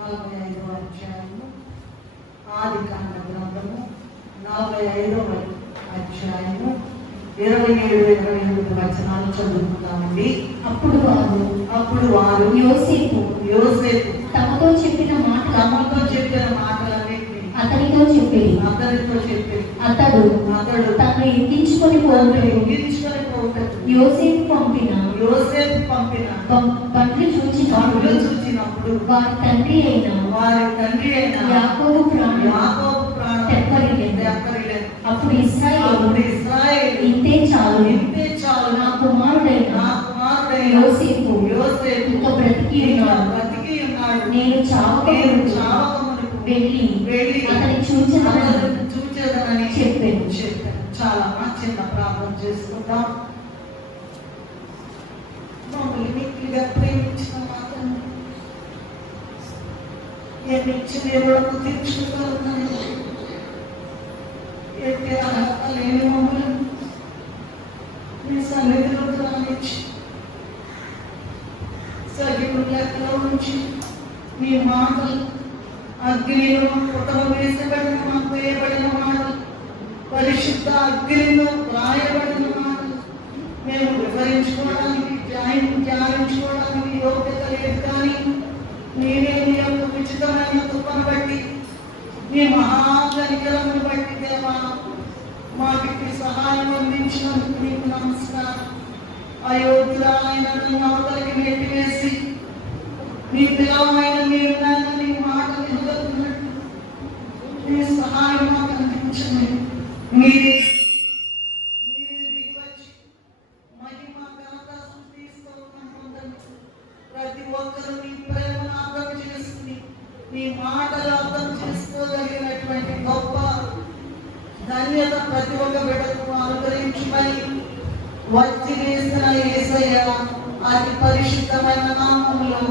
45వ అధ్యాయము, ఆదికాండ గ్రంథము 45వ అధ్యాయము 27-28 వచనాలు చదువుకుందామండి. అప్పుడు వారు యోసేపు తమతో చెప్పిన మాటలన్నిటిని అతనితో చెప్పేది. అతడు తను ఎక్కించుకొని పోవుటకు యోసేపు పంపిన బండ్లు చూచినప్పుడు వారి తండ్రి అయిన యాకోబు ప్రాణం తెప్పరిల్లెను. అప్పుడు ఇశ్రాయేలు ఇంతే చాలు నా కుమారుడైన యోసేపు ఇంకా బ్రతికి ఉన్నాడు. నేను చావకమునుపు వెళ్ళి అతని చూచెదనని చెప్పాను. చాలా చిన్న ప్రార్థన చేసుకుంటాం. మమ్మల్ని మిక్కిలిగా ప్రేమించిన మాత్రం ఏమిచ్చి దేవులకు తీర్చుకోవాలని ఎట్టి అర్హత లేని మమ్మల్ని మీ సన్నిధిలోకి రానిచ్చి సజీవుల లెక్కలో ఉంచి మీ మాటలు అగ్నిలో పుటమ వేయబడిన మాటలు, పరిశుద్ధ అగ్నిలో రాయబడిన మాటలు మేము వివరించుకోవడానికి ధ్యానించుకోవడానికి యోగ్యత లేదు. కానీ మీరే మీ యొక్క ఉచితమైన కృపను బట్టి, మీ మహాకనికరమును బట్టి దేవా మాకు సహాయం అందించినందుకు మీకు నమస్కారం. అయోగ్యురాలైన అవతలకి నెట్టివేసి మీ పిలవమైన మీరు నన్ను మీ మాట నిలబెట్టినట్టు మీ సహాయం మాకు అందించండి. మీరే దిగివచ్చి మహిమ ఘనత స్తుతిస్తోత్రం పొందండి. ప్రతి ఒక్కరూ మీ ప్రేమను అర్థం చేసుకుని మీ మాటలు అర్థం చేసుకోగలిగినటువంటి గొప్ప ధన్యత ప్రతి ఒక్క బిడ్డకు అనుగ్రహించమని వచ్చి వేసిన యేసయ్య అతి పరిశుద్ధమైన నామములో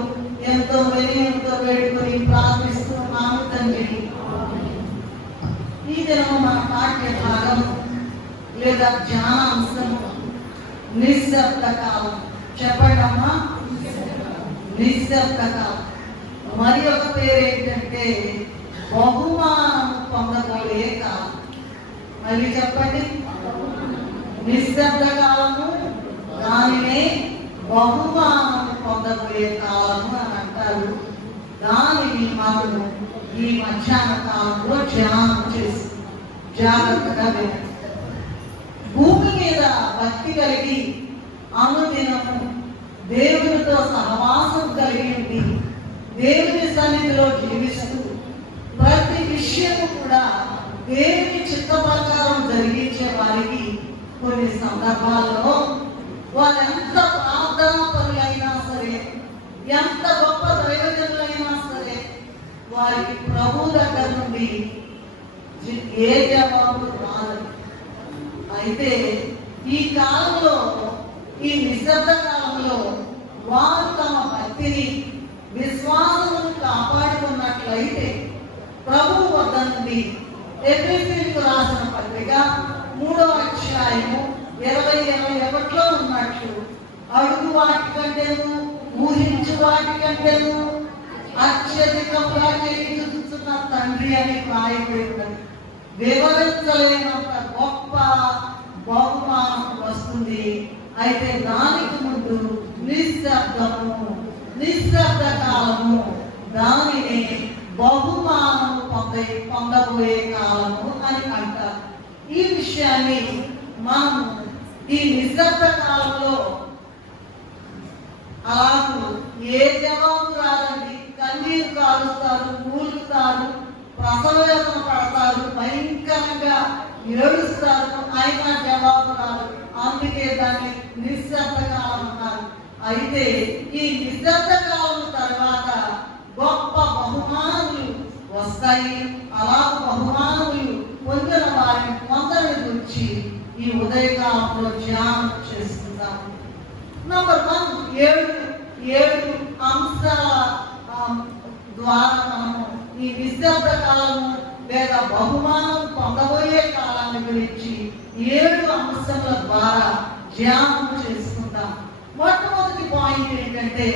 ఎంతో వినయంతో వేడుకొని ప్రార్థిస్తున్నాము తండ్రి. ఈ దినము మన పాఠ్య భాగం లేదా ధ్యానాంశము నిశ్శబ్ద కాలం. చెప్పండి అమ్మా, నిశ్శబ్ద కాలం. మరి ఒక పేరు ఏంటంటే బహుమానం పొందబోయే కాలం. మళ్ళీ చెప్పండి, నిశ్శబ్ద కాలము, దానినే బహుమానం పొందబోయే కాలము అని అంటారు. దానిని మనము ఈ మధ్యాహ్న కాలంలో ధ్యానం చేసి జాగ్రత్తగా వినండి. భూమి మీద భక్తి కలిగి అనుదినము దేవునితో సహవాసం కలిగి ఉండి దేవుని సన్నిధిలో జీవిస్తూ ప్రతి విషయము కూడా దేవుని చిత్త ప్రకారం జరిగించే వారికి కొన్ని సందర్భాల్లో వారు ఎంత ప్రార్థనా పనులైనా సరే, ఎంత గొప్ప దైవజనులైనా సరే, వారికి ప్రభు దగ్గర నుండి ఏ జవాబు రాదు. అయితే ఈ కాలంలో, ఈ నిశ్శబ్ద కాలంలో వారు తమ భక్తిని విశ్వాసమును కాపాడుకున్నట్లయితే ప్రభు వద్ద నుండి ఎఫెసీయులకు రాసిన పత్రిక 3వ అధ్యాయము 20-21లో ఉన్నట్లు అడుగు వాటి కంటేను ఊహించు వాటి కంటేను అత్యధికంగా చేయుచున్న తండ్రి అని రాయబడి ఉన్నది. వివరించలేనంత గొప్ప బహుమానం వస్తుంది. అయితే దానికి ముందు నిశ్శబ్ద కాలము, దానిని బహుమానము పొందబోయే కాలము అని అంటారు. ఈ విషయాన్ని మనము ఈ నిశ్శబ్ద కాలంలో అలాగూ ఏ జవాబు రాదండి. కన్నీరు కాలుస్తారు, మూలుగుతారు, ప్రసవేదన పడతారు, భయంకరంగా ఏడుస్తారు, అయినా జవాబు రాదు. అందుకే దాన్ని నిశ్శబ్ద కాలం అన్నారు. అయితే ఈ నిశ్శబ్ద కాలం తర్వాత గొప్ప బహుమానులు వస్తాయి. అలా బహుమానులు పొందిన వారిని పొందని గురించి ఈ ఉదయకాలంలో ధ్యానం చేసుకుందాం. నంబర్ 1, 7 అంశాల ద్వారా మనము ఈ నిశ్శబ్ద కాలము లేదా బహుమానం పొందబోయే కాలాన్ని గురించి 7 అంశాల ద్వారా ధ్యానం చేసుకుందాం. మొట్టమొదటి పాయింట్ ఏంటంటే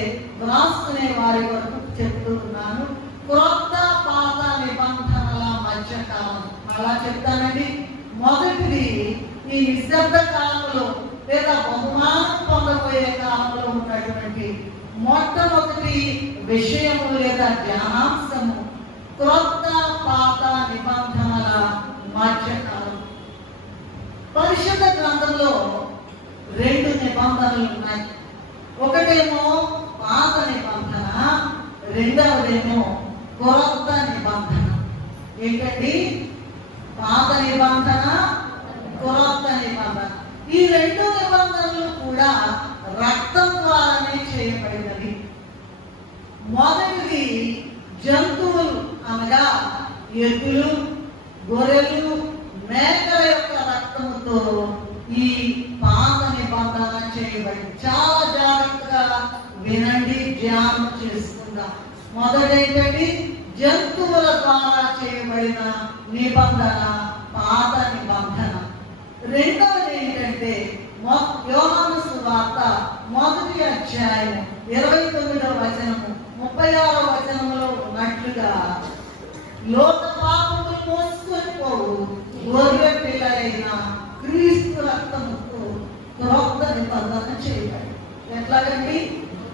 రాసుకునే వారి వరకు చెప్తూ ఉన్నాను. క్రొత్త పాత నిబంధనల మధ్యకాలం. అలా చెప్తానండి. మొదటిది ఈ నిశ్శబ్ద కాలంలో లేదా బహుమానం పొందబోయే కాలంలో ఉన్నటువంటి మొట్టమొదటి విషయము లేదా ధ్యానాంశము క్రొత్త పాత నిబంధనల మధ్యకాలం. పరిశుద్ధ గ్రంథంలో 2 నిబంధనలు ఉన్నాయి. ఒకటేమో పాత నిబంధన, రెండవదేమో క్రొత్త నిబంధన. ఏంటండి? పాత నిబంధన, క్రొత్త నిబంధన. ఈ 2 నిబంధనలు కూడా రక్తం ద్వారానే చేయబడినవి. మొదటిది జంతువులు అనగా ఎద్దులు, గొర్రెలు, మేకల యొక్క రక్తముతో ఈ పాత నిబంధన చేయబడింది. చాలా జాగ్రత్తగా వినండి, ధ్యానం చేసుకుందాం. మొదటేంటండి? జంతువుల ద్వారా చేయబడిన నిబంధన పాత నిబంధన. రెండవది ఏంటంటే యోహాను సువార్త 1వ అధ్యాయం 29వ వచనము 36వ వచనంలో ఉన్నట్లుగా లోక పాపములు మోసుకొని పోవు గొర్రె పిల్లలైన క్రీస్తు రక్తముతో క్రొత్త నిబంధన చేయబడి. ఎట్లాగండి?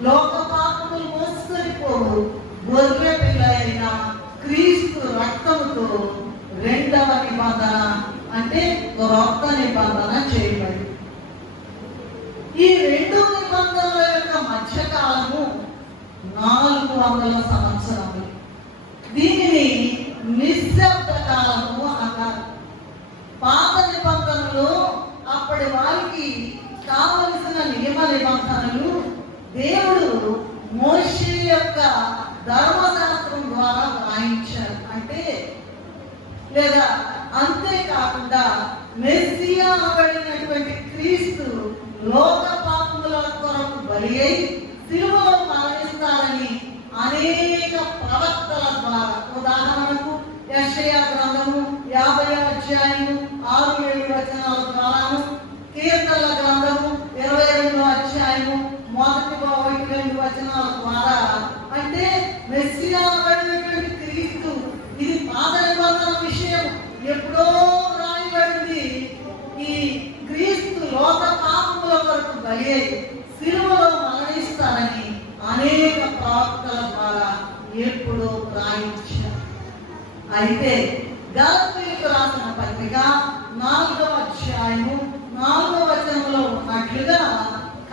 లోక పాపములు మోసుకొని పోవు గొర్రె పిల్లలైన క్రీస్తు రక్తముతో రెండవ నిబంధన అంటే క్రొత్త నిబంధన చేయబడి. ఈ 2 నిబంధనల యొక్క మధ్యకాలము 400 సంవత్సరములు. దీనిని నిశ్శబ్ద కాలము అన్నారు. పాత నిబంధనలు అప్పటి వారికి కావలసిన నియమ నిబంధనలు దేవుడు మోషే యొక్క ధర్మశాస్త్రం ద్వారా వ్రాయించారు. అంటే లేదా అంతేకాకుండా మెస్సియా అనబడినటువంటి క్రీస్తు లోక పాపముల కొరకు బలి అయి సిలువలో మరణిస్తారని అనేక ప్రవక్తల ద్వారా, ఉదాహరణకు యెషయా గ్రంథము 50వ అధ్యాయము 6-7 వచనాల ద్వారాను, కీర్తనల గ్రంథము 22వ అధ్యాయము 1-2 వచనాల ద్వారా, అంటే మెస్సియా అనబడినటువంటి క్రీస్తు ఇది పాత నిబంధన విషయం ఎప్పుడో రాయబడింది. ఈ క్రీస్తు లోక పాపముల కొరకు బలి అయి సిలువలో మరణిస్తారని అనేక ప్రవక్తల ద్వారా ఎప్పుడో రాయించారు. అయితే గలతీయులకు రాసిన పత్రిక 4వ అధ్యాయము 4వ వచనంలో ఉన్నట్లుగా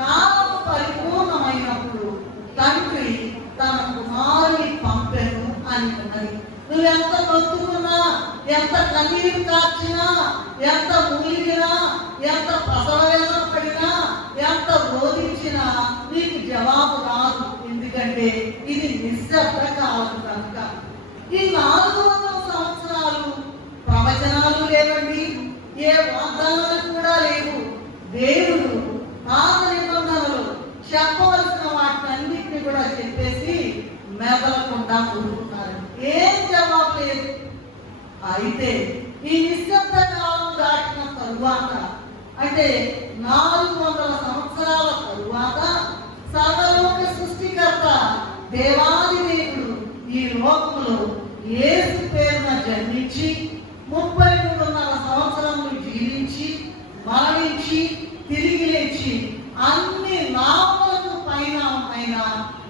కాలము పరిపూర్ణమైనప్పుడు తండ్రి తన కుమారుని పంపెను అని ఉన్నది. నువ్వెంత నొత్తుకున్నా, ఎంత కన్నీరు కార్చినా, ఎంత మూలిగినా, ఎంత ప్రసవవేదన పడినా, ఎంత రోధించినా నీకు జవాబు రాదు. ఎందుకంటే ఇది నిశ్శబ్ద కాలం కనుక. ఈ 400 సంవత్సరాలు ప్రవచనాలు లేవండి, ఏ వాగ్దానాలు కూడా లేవు. దేవుడు పాత నిబంధనలు చెప్పవలసిన వాటినన్నింటినీ కూడా చెప్పేసి మెదలకుండా ఊరుకున్నారు. ఏం జవాబు లేదు. అయితే ఈ నిశ్శబ్ద కాలం దాటిన తరువాత, అంటే 400 సంవత్సరాల తరువాత సర్వలోక సృష్టికర్త దేవాది దేవుడు ఈ లోకంలో యేసు పేరున జన్మించి 33.5 సంవత్సరములు జీవించి మరణించి తిరిగి లేచి అన్ని నామములకు పైన అయిన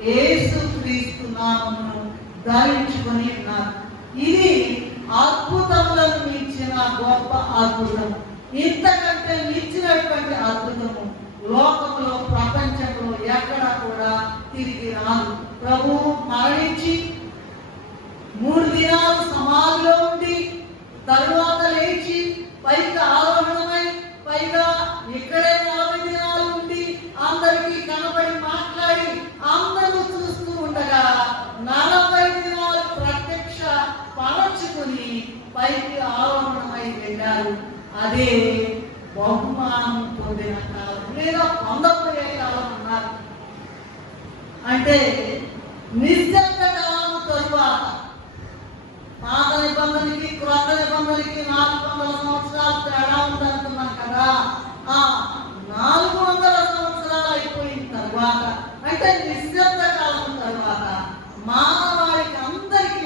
యేసు క్రీస్తు నామమును ధరించుకొని ఉన్నారు. ఇది అద్భుతములను మించిన గొప్ప అద్భుతం. ఇంతకంటే మించినటువంటి అద్భుతము లోకంలో, ప్రపంచంలో ఎక్కడ కూడా తిరిగి రాదు. ప్రభువు మరణించి 3 దినాలు సమాధిలో ఉండి తరువాత లేచి పైకి ఆరోహణమై పైగా ఇక్కడే 40 దినాలు ఉండి అందరికీ కనబడి మాట్లాడి అందరూ చూస్తూ ఉండగా 40 దినాలు ప్రత్యక్ష పరచుకుని పైకి ఆరోహణమై వెళ్ళారు. అదే బహుమానం పొందిన కాలం లేదా పొందబోయే కాలం అన్నారు. అంటే నిశ్శబ్ద కాలం తరువాత పాత నిబంధనకి క్రొత్త నిబంధనకి 400 సంవత్సరాలు తేడా ఉందనుకున్నాం కదా. ఆ 400 సంవత్సరాలు అయిపోయిన తర్వాత, అంటే నిశ్శబ్ద కాలం తర్వాత మానవాళికి అందరికీ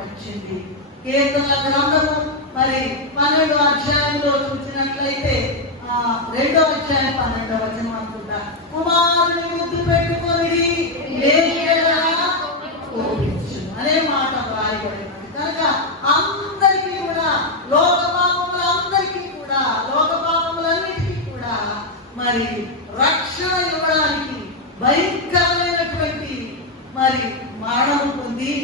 వచ్చింది. కీర్తనల గ్రంథము మరి 12వ అధ్యాయంలో చూసినట్లయితే 2వ అధ్యాయం 12వ వచనం అనుకుంటా, కుమారుని ముద్దు పెట్టుకొని కోపించు అనే మాట రాయబడినది. కనుక అందరికీ కూడా లోక పాపములన్నిటికీ కూడా మరి రక్షణ ఇవ్వడానికి భయంకరమైనటువంటి మరి మరణం పొంది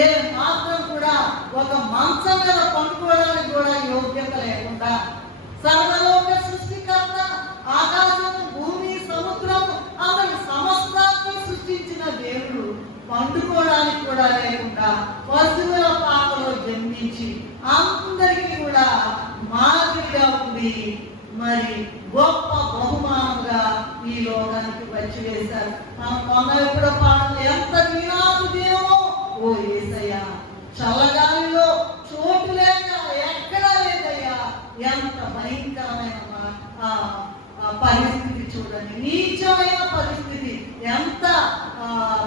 ఏ మాత్రం కూడా ఒక మంచం మీద పండుకోవడానికి కూడా యోగ్యత లేకుండా సర్వలోక సృష్టికర్త ఆకాశము భూమి సముద్రము అందరి సమస్తాన్ని సృష్టించిన దేవుడు పండుకోవడానికి కూడా లేకుండా పశువుల పాకలో జన్మించి అందరికీ కూడా మాదిరిగా ఉండి మరి గొప్ప బహుమానంగా ఈ లోకానికి వచ్చి వేశారు. మనం మొన్న ఎప్పుడో పాటలు ఎంత దీనాలు దేవో ఓ యేసయ్య, చల్లగాలిలో చోటు లేక ఎక్కడా లేదయ్యా. ఎంత భయంకరమైన పరిస్థితి చూడండి, నీచమైన పరిస్థితి. ఎంత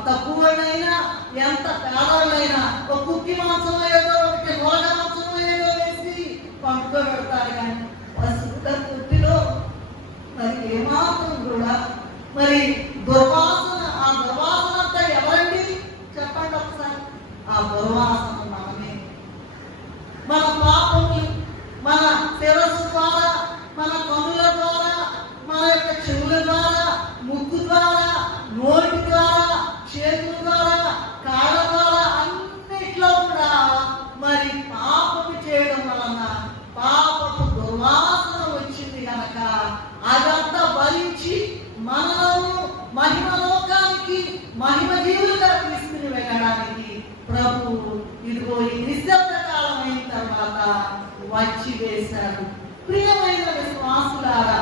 తక్కువైనా ఎంత పేదలైనా ఒక కుక్కి మాంసం ఏదో ఒకటి రోగ మాంసం ఏదో వేసి పండుకోబెడతారు. కానీ పశువుల తొట్టిలో మరి ఏమాత్రం కూడా మరి దుర్వాసన, ఆ దుర్వాసన అంతా ఎవరండి చెప్పండి ఒకసారి. ఆ దుర్వాసన మనమే. మన పాపములు మన శిరస్సు ద్వారా, మన కనుల ద్వారా, మన యొక్క చెవుల ద్వారా, ముక్కు ద్వారా, నోటి ద్వారా, చేతుల ద్వారా, కాళ్ళ ద్వారా అన్నిట్లో కూడా మరి పాపము చేయడం వలన పాపపు దుర్వాసన వచ్చింది కనుక అదంతా భరించి మనలను మహిమలోకానికి మహిమ జీవులుగా తీసుకుని వెళ్ళడానికి ప్రభు ఇదిగో ఈ నిశ్శబ్ద కాలం అయిన తర్వాత వచ్చి వేశారు. ప్రియమైన విశ్వాసులారా,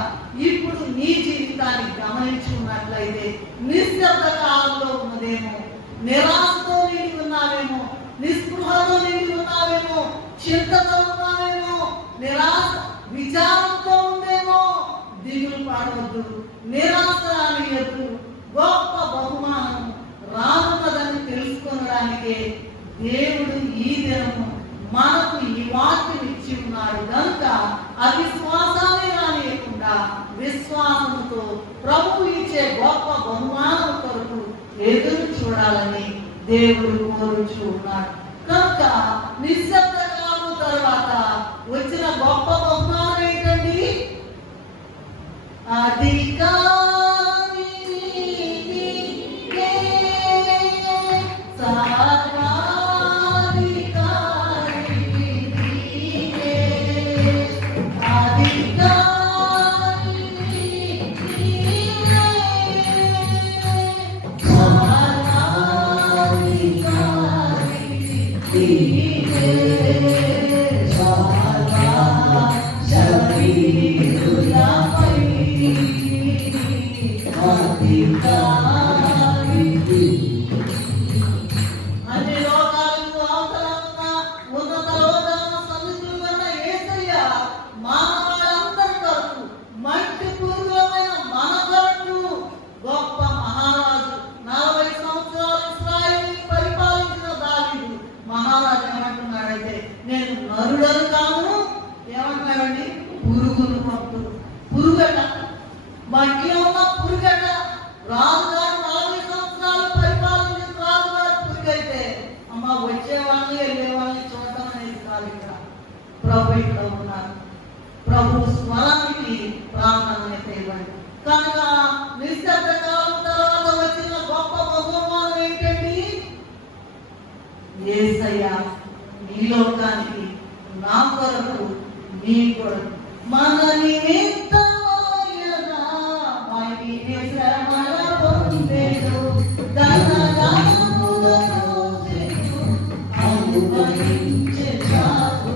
ఇప్పుడు నీ జీవితాన్ని గమనించుకున్నట్లయితే నిశ్శబ్ద కాలంలో ఉన్నదేమో, నిరాశతో నిండి ఉన్నావేమో, నిస్పృహతో నిండి ఉన్నావేమో, చింతతో ఉన్నావేమో, నిరాశ విచారంతో ఉందేమో. దిగులు పడవద్దు, నిరాశ రానియద్దు. గొప్ప బహుమానం రానున్నదని తెలుసుకోవడానికే దేవుడు ఈ దినము మనకు ఈ వాక్యం ఇచ్చి ఉన్నాడు. కనుక అవిశ్వాసాన్ని రానియకుండా విశ్వాసంతో ప్రభువు ఇచ్చే గొప్ప బహుమానం కొరకు ఎదురు చూడాలని దేవుడు కోరుచూ ఉన్నాడు. కనుక నిశ్శబ్ద కాలం తర్వాత వచ్చిన గొప్ప బహుమానం ఏంటండి? అధికారి అన్ని లోకాలకు అవతల ఉన్నత లోకాల సన్నిధులు ఉన్న యేసయ్య మానవులందరి కొరకు, మట్టి పురుగులమైన మన కొరకు గొప్ప మహారాజు. 40 సంవత్సరాలు ఇశ్రాయేలుని పరిపాలించిన దావీదు మహారాజు ఏమంటున్నాడంటే, నేను నరుడను కాను, ఏమంటున్నాడండి, పురుగును పట్టు. పురుగట, మట్టిలో ఉన్న పురుగట. రాజుగారు 40 సంవత్సరాలు పరిపాలించిన రాజుగారు పురుగైతే అమ్మ వచ్చేవాళ్ళని వెళ్ళేవాళ్ళని చూడటం అనేది కాదు. ఇక్కడ ప్రభు ఇక్కడ ఉన్నారు. ప్రభు స్వరానికి ప్రాణాన్ని ఇవ్వండి. కనుక నిశ్శబ్ద కాలం తర్వాత వచ్చిన గొప్ప బహుమానం ఏంటండి? యేసయ్య ఈ లోకానికి నా కొరకు నీ కొరకు మన నిమిత్తం శ్రమల పొందెను, ధనదానములను అనుభవించే చాలు.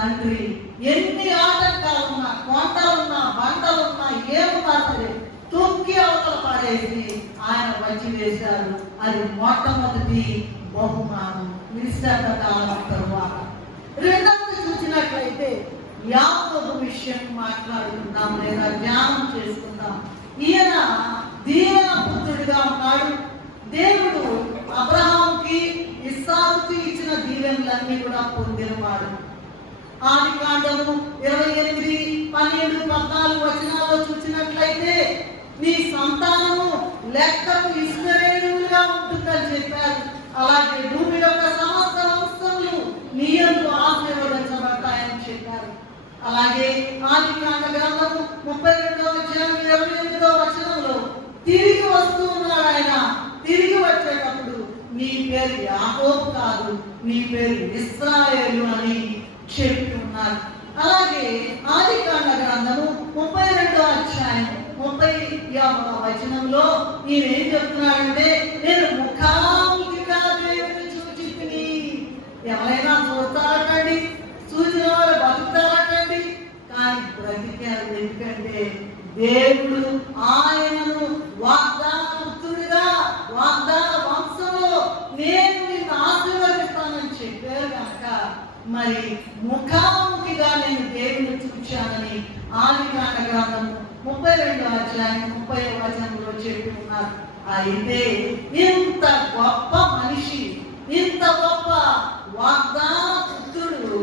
తండ్రి ఎన్ని ఆటంకాలున్నా, కొండలున్నా, బండలున్నా, ఏమున్నా సరే తొక్కి అవతల పడేసి ఆయన వచ్చి వేశారు. అది మొట్టమొదటి బహుమానం నిశ్శబ్ద కాలం తరువాత. రెండవది చూసినట్లయితే యాకోబు విషయం మాట్లాడుకుందాం లేదా ధ్యానం చేసుకుందాం. ఈయన దీవెనపుత్రుడిగా ఉన్నాడు. దేవుడు అబ్రహాంకి, ఇస్సాకుకి ఇచ్చిన దీవెనలన్నీ కూడా పొందినవాడు. ఆదికాండము 28, 12, 14 వచనాల్లో చూసినట్లయితే నీ సంతానము లెక్కకు ఇశ్రాయేలుగా ఉంటుందని చెప్పారు. అలాగే భూమి యొక్క సమస్త వంశములు నీ యందు ఆశీర్వదించబడతాయని చెప్పారు. అలాగే ఆదికాండ గ్రంథము 32వ అధ్యాయం 28వ వచనంలో తిరిగి వస్తూ ఉన్నాడు ఆయన. తిరిగి వచ్చేటప్పుడు నీ పేరు యాకోబు కాదు, నీ పేరు ఇశ్రాయేలు అని చెప్పి ఉన్నారు. అలాగే ఆదికాండ గ్రంథము 32వ అధ్యాయం 30వ వచనంలో ఈయన ఏం చెప్తున్నాడంటే, నేను ముఖాముఖిగా దేవుని చూచితిని. ఎవరైనా చూస్తారటండి, చూసిన వాళ్ళు బతుకుతారటండి, కానీ బ్రతికారు. ఎందుకంటే దేవుడు ఆయనను వాగ్దానపుత్రుడిగా, వాగ్దాన వంశంలో నేను నిన్ను ఆశీర్వదిస్తానని చెప్పారు కనుక మరి ముఖాముఖిగా నేను దేవుని చూచానని ఆదికాండ గ్రంథం 32వ అధ్యాయం 30వ వచనంలో చెప్పి ఉన్నారు. అయితే ఇంత గొప్ప మనిషి, ఇంత గొప్ప వాగ్దాన పుత్రుడు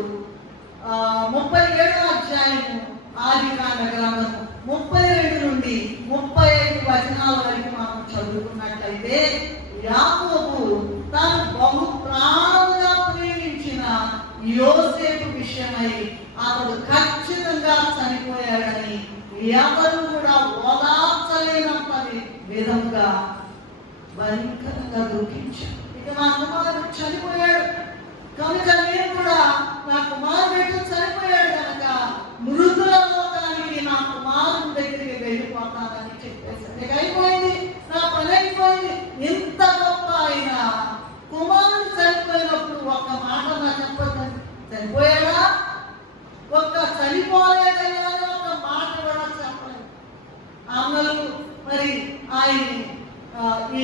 37వ అధ్యాయం ఆదికాండ గ్రంథం 32 నుండి 35 వచనాల వరకు మనం చదువుకున్నట్లయితే యాకోబు తాను బహు ప్రాణంగా ప్రేమించిన యోసేపు విషయమై అతడు ఖచ్చితంగా చనిపోయాడని ఎవరు కూడా ఓదార్చలేనంత విధంగా భయంకరంగా దుఃఖించాడు. ఇక నా కుమారుడు చనిపోయాడు కనుక నేను కూడా నా కుమారుడు చనిపోయాడు కనుక మృతుల లోకానికి నా కుమారుడి దగ్గరికి వెళ్ళిపోతానని చెప్పేసి అయిపోయింది, నా పని అయిపోయింది. ఇంత గొప్ప ఆయన కుమారుడు చనిపోయినప్పుడు ఒక్క మాట నా చెప్పండి, చనిపోయాడా? ఒక్క చనిపోలేదయ్యా ఒక మాట కూడా చెప్పలేదు. అమ్మలు మరి ఆయన్ని ఈ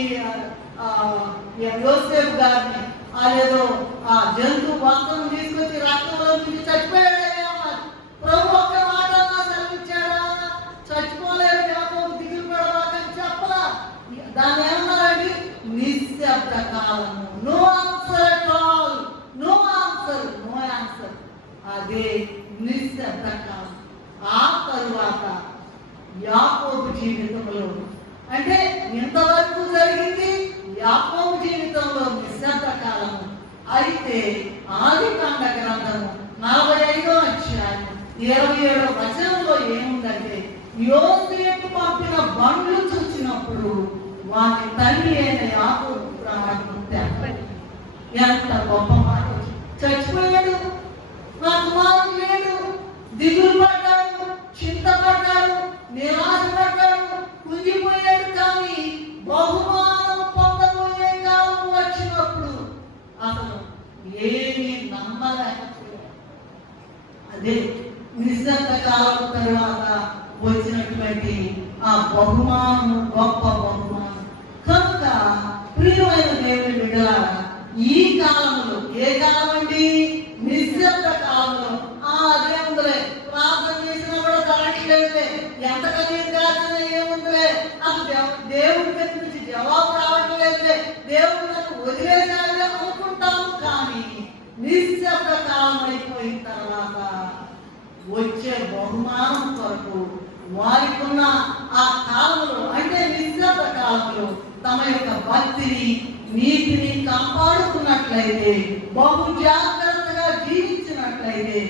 యోసేపు గారిని అదేదో ఆ జంతు వంతను తీసుకొచ్చి రక్తంలో నుంచి చచ్చిపోయాడయ్యా మరి ప్రభు ఒక్క మాట సెలవిచ్చాడా? చచ్చిపోలేదు యాకోబు, దిగులు పడవాకని చెప్పలా. దాన్ని ఏమన్నారండి? నిశ్శబ్ద కాలము. No answer at all, no answer, no answer. అదే నిశ్శబ్ద కాలం. ఆ తరువాత యాకోబు జీవితంలో అంటే ఇంతవరకు జరిగింది యాకోబు జీవితంలో నిశ్శబ్ద కాలము. అయితే ఆదికాండ గ్రంథము 45వ అధ్యాయం 27వ వచనంలో ఏముందంటే, యోసేపు పంపిన బండ్లు చూసినప్పుడు వారి తండ్రి అయిన యాకోబు ప్రాణం తెప్పని. ఎంత గొప్ప మాట! చచ్చిపోయాడు, నా కుమారుడు లేడు, దిగులు పడ్డాడు, చింతపడ్డాడు, నిరాశపడ్డాడు, కుంగిపోయాడు. కానీ బహుమానం పొందబోయే కాలం వచ్చినప్పుడు అతను ఏమీ నమ్మలేకపోయాడు. అదే నిశ్శబ్ద కాలం తరువాత వచ్చినటువంటి ఆ బహుమానం, గొప్ప బహుమానం. కనుక ప్రియమైన దేవుని బిడ్డలారా, ఈ కాలంలో, ఏ కాలం అండి? నిశ్శబ్ద కాలంలో అదే ఉందిలే, ప్రార్థన చేసినా కూడా జరగట్లేదులే, ఎంత కనీసం కాచిన ఏముందిలే, అసలు దేవుడి దగ్గర నుంచి జవాబు రావట్లేదులే, దేవుడు నన్ను వదిలేసాగా అనుకుంటాము. కానీ నిశ్శబ్ద కాలం అయిపోయిన తర్వాత వచ్చే బహుమానం కొరకు వారికున్న ఆ కాలంలో అంటే నిశ్శబ్ద కాలంలో తమ యొక్క భక్తిని, నీతిని కాపాడుకున్నట్లయితే, బహు జాగ్రత్తగా జీవించినట్లయితే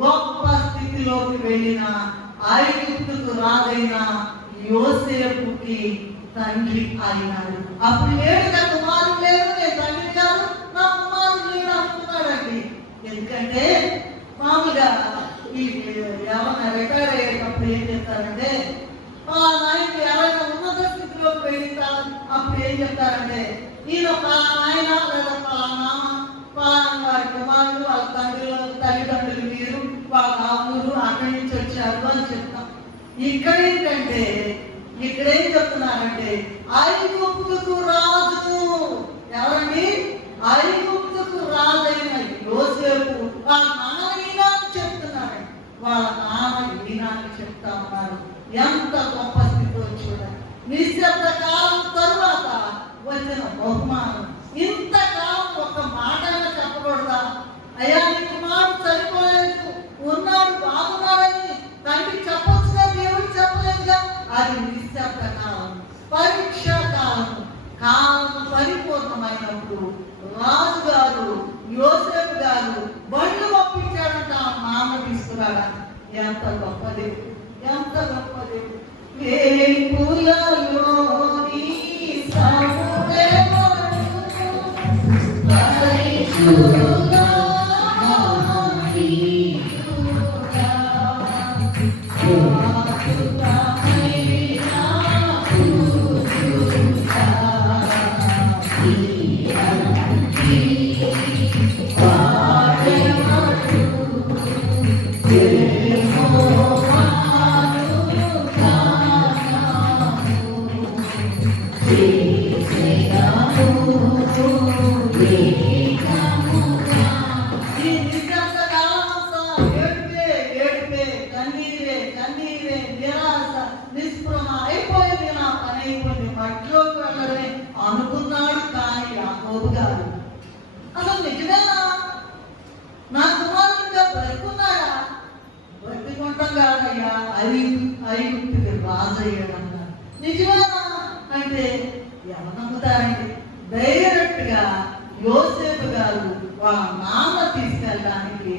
గొప్ప స్థితిలోకి వెళ్ళిన ఐగుప్తుకు రాజైన యోసేపుకి తండ్రి అయినాడు. అప్పుడు ఏడుగా కుమారుడు లేదు, నేను తండ్రి కాదు, నా కుమారుడు లేడు అనుకున్నాడండి. ఎందుకంటే మామూలుగా ఈ ఏమన్నా రిటైర్ అయ్యేటప్పుడు ఏం చేస్తారంటే, నాయకుడు ఎవరైనా ఉన్నత స్థితిలోకి వెళ్తారు, అప్పుడు ఏం చెప్తారంటే, ఈయన పలానా ఆయన లేదా పలానా వారి కుమారుడు వాళ్ళ తల్లిదండ్రులు మీరు వాళ్ళ ఊరు అక్కడి నుంచి వచ్చారు అని చెప్తాం. ఇక్కడ ఏంటంటే ఇక్కడేం చెప్తున్నారంటే ఐగుప్తుకు రాజు ఎవరండి? ఐగుప్తుకు రాజైన యోసేపు వాళ్ళ నాన్న ఈయన అని చెప్తున్నారండి. వాళ్ళ నాన్న ఈయన అని చెప్తా ఉన్నారు. ఎంత గొప్ప స్థితిలో చూడండి. నిశ్శబ్ద కాలం తరువాత వచ్చిన బహుమానం. ఇంతకాలం ఒక మాట చెప్పకూడదా? అయ్యా నీ కుమారుడు చనిపోలేదు, ఉన్నాడు, బాగున్నాడని తండ్రి చెప్పొచ్చుగా, దేవుడు చెప్పలేదుగా. అది నిశ్శబ్ద కాలం, పరీక్షా కాలం. కాలం పరిపూర్ణమైనప్పుడు రాజు గారు యోసేపు గారు బండ్లు పంపించాడంట ఆ నాన్న తీసుకురాడా. ఎంత గొప్పది, ఎంత గొప్పది. వేపులలోని అనుకున్నాడు. కానీ యాకోబు గారు అసలు నిజమేనా? నా కుమారుడు ఇంకా బ్రతుకున్నాడా? బ్రతికుంటాం కాదయ్యా, ఐగుప్తుకి రాజు అయ్యాడన్నారు. నిజమేనా అంటే ఎవరు నమ్ముతారండి? డైరెక్ట్ గా యోసేపు గారు వాళ్ళ నాన్న తీసుకెళ్ళడానికి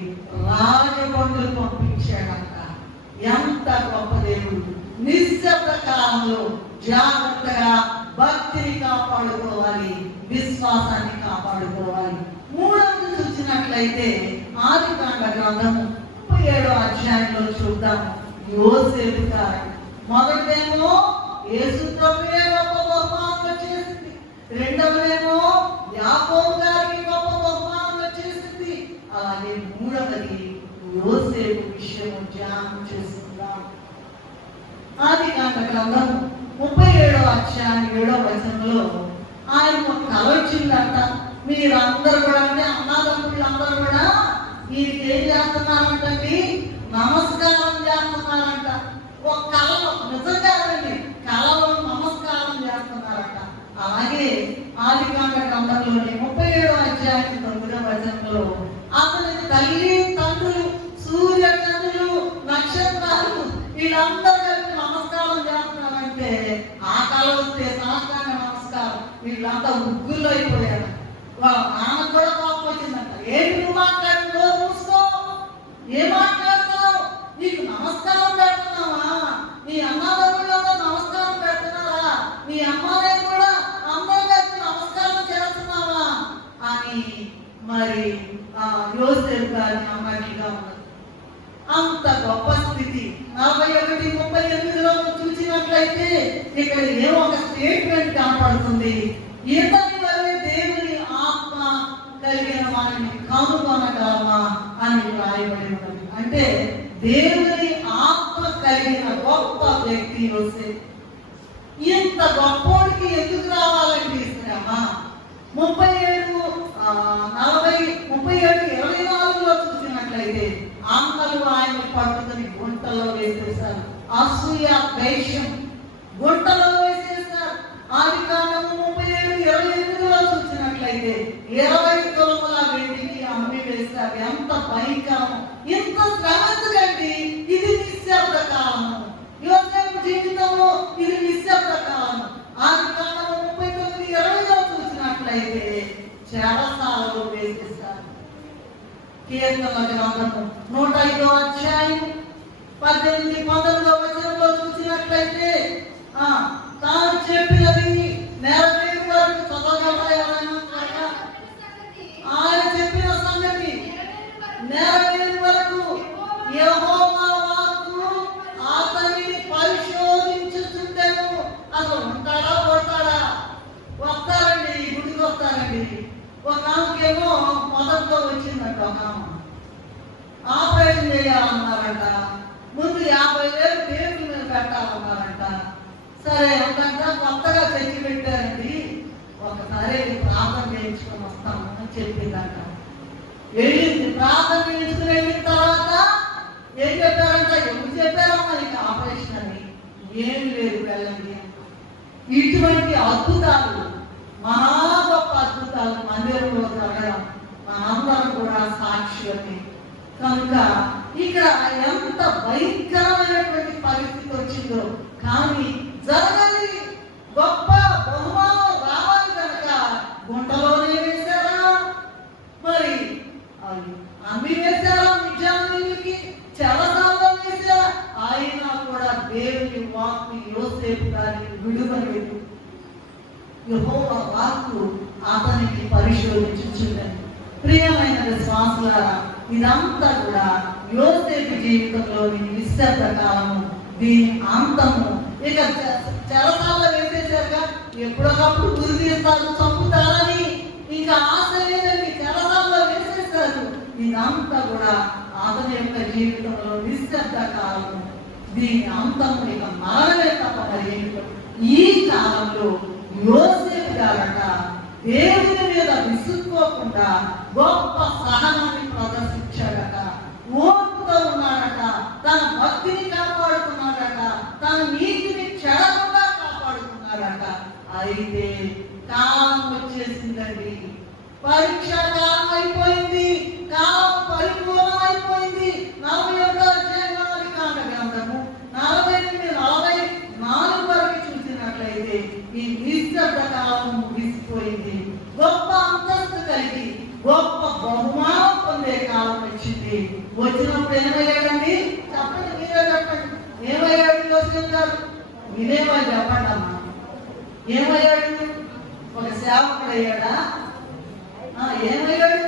రాజబండులు పంపించాడంట. ఎంత గొప్ప దేవుడు! నిశ్శబ్ద కాలంలో జాగ్రత్తగా భక్తిని కాపాడుకోవాలి, విశ్వాసాన్ని కాపాడుకోవాలి. మూడవది చూసినట్లయితే ఆదికాండ గ్రంథము 37వ అధ్యాయంలో చూద్దాం. యోసేపు గారు మొదటిదేమో యేసు ప్రభువే గొప్ప బహుమానం వచ్చేసింది, రెండవదేమో యాకోబు గారికి గొప్ప బహుమానం వచ్చేసింది. అలాగే మూడవది యోసేపు విషయము ధ్యానం చేసుకుందాం. ఆదికాండ గ్రంథం 37వ అధ్యాయం 7వ వచనంలో ఆయన ఒక కల వచ్చిందంట. మీరందరూ కూడా అంటే అన్నదమ్ములు అందరూ కూడా వీరికి ఏం చేస్తున్నారంటండి? నమస్కారం చేస్తున్నారంట. ఒక కళలో నిజంగానండి, కళలో నమస్కారం చేస్తున్నారంట. అలాగే ఆదికాండ గ్రంథంలోని 37వ అధ్యాయం 9వ వచనంలో అతని తల్లి తండ్రులు సూర్య చంద్రులు నక్షత్రాలు వీళ్ళందరూ కలిపి నమస్కారం చేస్తున్నారంటే ఆ కాలం వస్తే సాష్టాంగ నమస్కారం. వీళ్ళంతా ముగ్గుల్లో అయిపోయారు. వాళ్ళ నాన్న కూడా కోపం వచ్చిందంట. ఏంటి నువ్వు మాట్లాడు, మూసుకో, ఏం మాట్లాడుతున్నావు? నీకు నమస్కారం పెడుతున్నావా? నీ అన్నదమ్ముల్లో నమస్కారం పెడుతున్నారా? నీ అమ్మాయి కూడా అందరూ కలిసి నమస్కారం చేస్తున్నావా అని మరి యోసేపు గారిని అన్నట్లుగా ఉన్నది. అంత గొప్ప స్థితి. 41:38లో చూసినట్లయితే ఇక్కడ ఏమో ఒక స్టేట్మెంట్ కనపడుతుంది. ఇతని వల్లే దేవుని ఆత్మ కలిగిన వారిని కనుగొనగలమా అని రాయబడి ఉన్నది. అంటే దేవుని ఆత్మ కలిగిన గొప్ప వ్యక్తి యోసేపు. ఇంత గొప్పోడికి ఎందుకు రావాలండి శ్రమ? 37:24లో చూసినట్లయితే అమ్మలు ఆయన పట్టుకుని గుంటలో వేసేశారు. అసూయ ద్వేషం గుంటలో వేసేశారు. ఆదికాండము 37:28లో చూసినట్లయితే 20 తులముల వెండిని అమ్మి వేశారు. ఎంత భయంకరం! ఇంత శ్రమండి. ఇది నిశ్శబ్ద కాలము. యోసేపు జీవితంలో ఇది నిశ్శబ్ద కాలము. ఆదికాండము 39:20లో చూసినట్లయితే చెరసాలలో వేసేశారు. కీర్తనల గ్రంథము 105వ అధ్యాయం 18-19వ వచనంలో చూసినట్లయితే తాను చెప్పినది నెరవేరు వరకు చదవగలరా? ఆయన చెప్పిన సంగతి నెరవేరు వరకు యెహోవా వాక్కు అతనిని పరిశోధించుచుండెను. అసలు ఉంటాడా పోతాడా? వస్తారండి, గుడికి వస్తారండి. ఒక ఆమెకేమో మొదట్లో వచ్చింది చేసిందంట ఒక ఆమె. ఆపరేషన్ చేయాలన్నారంట. ముందు 50,000 టేబుల్ మీద పెట్టాలన్నారంట. సరే ఉందంట, కొత్తగా తెచ్చి పెట్టారండి, ఒకసారి ప్రార్థన చేయించుకొని వస్తాము అని చెప్పిందంట. వెళ్ళింది, ప్రార్థన చేయించుకుని వెళ్ళిన తర్వాత ఏం చెప్పారంట, ఎవరు చెప్పారమ్మా నీకు ఆపరేషన్ అని? ఏం లేదు, వెళ్ళండి. ఇటువంటి అద్భుతాలు, మహా గొప్ప అద్భుతాలు మందిరంలో జరగడం మనందరం కూడా సాక్ష్యమే. కనుక ఇక్కడ ఎంత భయంకరమైనటువంటి పరిస్థితి వచ్చిందో, కానీ జరగని గొప్ప బహుమానం రావాలి కనుక గుంటలోనే వేశారా, మరి అమ్మి వేశారా, విద్యార్థులకి చెరసాల్లో వేశారా, అయినా కూడా దేవుని వాక్కు యోసేపు గారికి విడువలేదు. యెహోవా వాక్కు అతనికి పరిశోధించుచున్నది. ప్రియమైన విశ్వాసులారా, ఇదంతా కూడా యోసేపు జీవితంలోని నిశ్శబ్ద కాలము, దీని అంతము. ఇక చెరసాల్లో వేసేసారుగా, ఎప్పుడొకప్పుడు గురితీస్తారు, చంపుతారని ఇంకా ఆశ లేదని చెరసాల్లో వేసేసారు. ఇదంతా కూడా అతని యొక్క జీవితంలో నిశ్శబ్ద కాలము, దీని అంతము ఇక మరణమే తప్ప మరి ఏమిటో. ఈ కాలంలో యోసేపు గారట దేవుని మీద విసుక్కోకుండా గొప్ప సహనాన్ని ప్రదర్శించాడట, ఓర్పుతో ఉన్నాడట, తన భక్తిని కాపాడుకున్నాడట, తన నీతిని చెడకుండా కాపాడుకున్నాడట. అయితే కాలం వచ్చేసిందండి, పరీక్ష కాలం అయిపోయింది, కాలం పరిపూర్ణం అయిపోయింది. 41వ అధ్యాయం ఆదికాండ గ్రంథము 40-44 వరకు చూసినట్లయితే ఈ నిశ్శబ్ద కాలం ముగిసిపోయింది. గొప్ప అంతస్తు కలిగి గొప్ప బహుమానం పొందే కాలం వచ్చింది. వచ్చినప్పుడు ఏమయ్యాడండి? చెప్పండి, మీరే చెప్పండి. ఏమయ్యాడు యోసేపు గారు? మీరేమో చెప్పండి అమ్మా. ఏమయ్యాడు? ఒక సేవకుడు అయ్యాడా? ఏమయ్యాడు?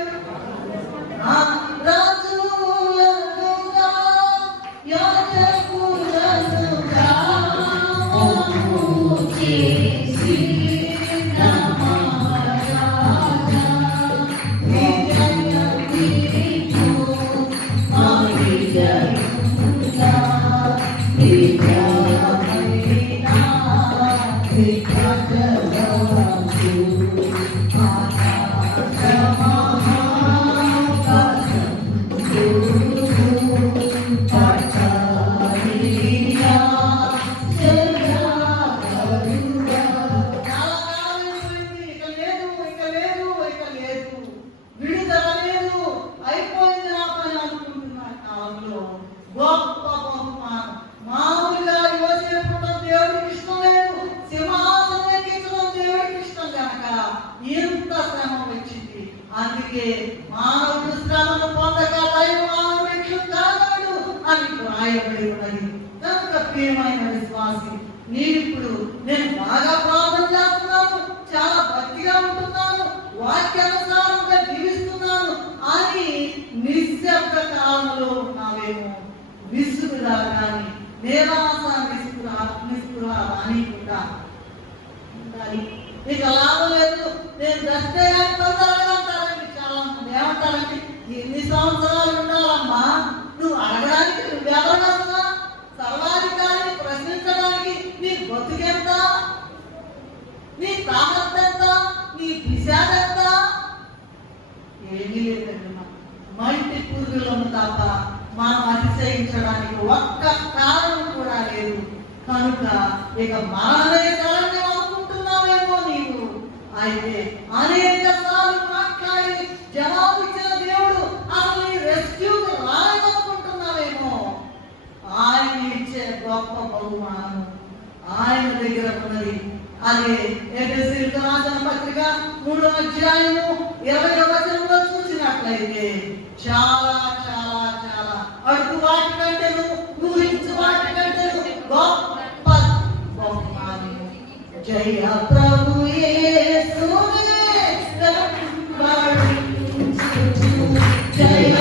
అందుకే మానవుడు శ్రమను పొందక దైవాను కాగలడు అని రాయబడి ఉన్నది. కనుక ప్రియమైన విశ్వాసి, నీవిప్పుడు నేను బాగా ప్రార్థన చేస్తున్నాను, చాలా భక్తిగా ఉంటున్నాను, వాక్యానుసారంగా జీవిస్తున్నాను అని నిశ్శబ్ద కాలంలో ఉన్నావేమో. విసుగురా కానీ నిరాశ నిస్పృహ రానికుండా ఉండాలి. ఇక లాభం లేదు, నేను దస్తే అంటారండి చాలా మంది. ఏమంటారండి? ఎన్ని సంవత్సరాలు ఉండాలమ్మా, నువ్వు అడగడానికి నువ్వెవరన్నా? సర్వాధికారిని ప్రశ్నించడానికి నీ బతుకెంత, నీ తాహత ఎంత, నీ దిశాద ఎంత? ఏమీ లేదండి. మంటి పురుగులను తప్ప మనం అతిశయించడానికి ఒక్క కారణం కూడా లేదు. కనుక ఇక మరణమే శరణ్యం అనుకుంటున్నావేమో నీవు. అయితే అనేక సార్లు మాట్లాడి జవాబిచ్చిన దేవుడు అసలు నీ రెస్క్యూకి రాలేదనుకుంటున్నావేమో. ఆయన ఇచ్చే గొప్ప బహుమానం ఆయన దగ్గర ఉన్నది. అదే ఎఫెసీయులకు రాసిన పత్రిక 3వ అధ్యాయము 20వ వచనంలో చూసినట్లయితే చాలా చాలా చాలా అడుగు వాటి కంటేను, ఊహించు వాటి కంటేను గొప్ప బహుమానం. జయ ప్రభు యేసునే జయ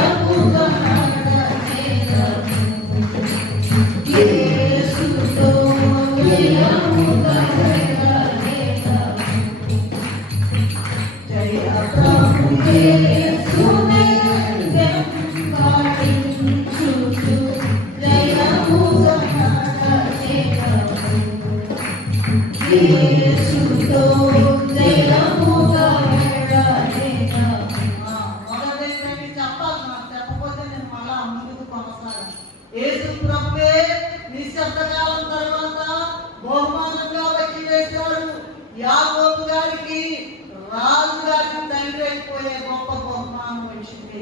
జయ ప్రభు యేసునే యేసు ప్రభువే నిశ్శబ్ద కాలం తర్వాత బహుమానంగా వచ్చి వేశారు. యాకోబు గారికి రాజు గారికి తండ్రి అయిపోయే గొప్ప బహుమానం వచ్చింది.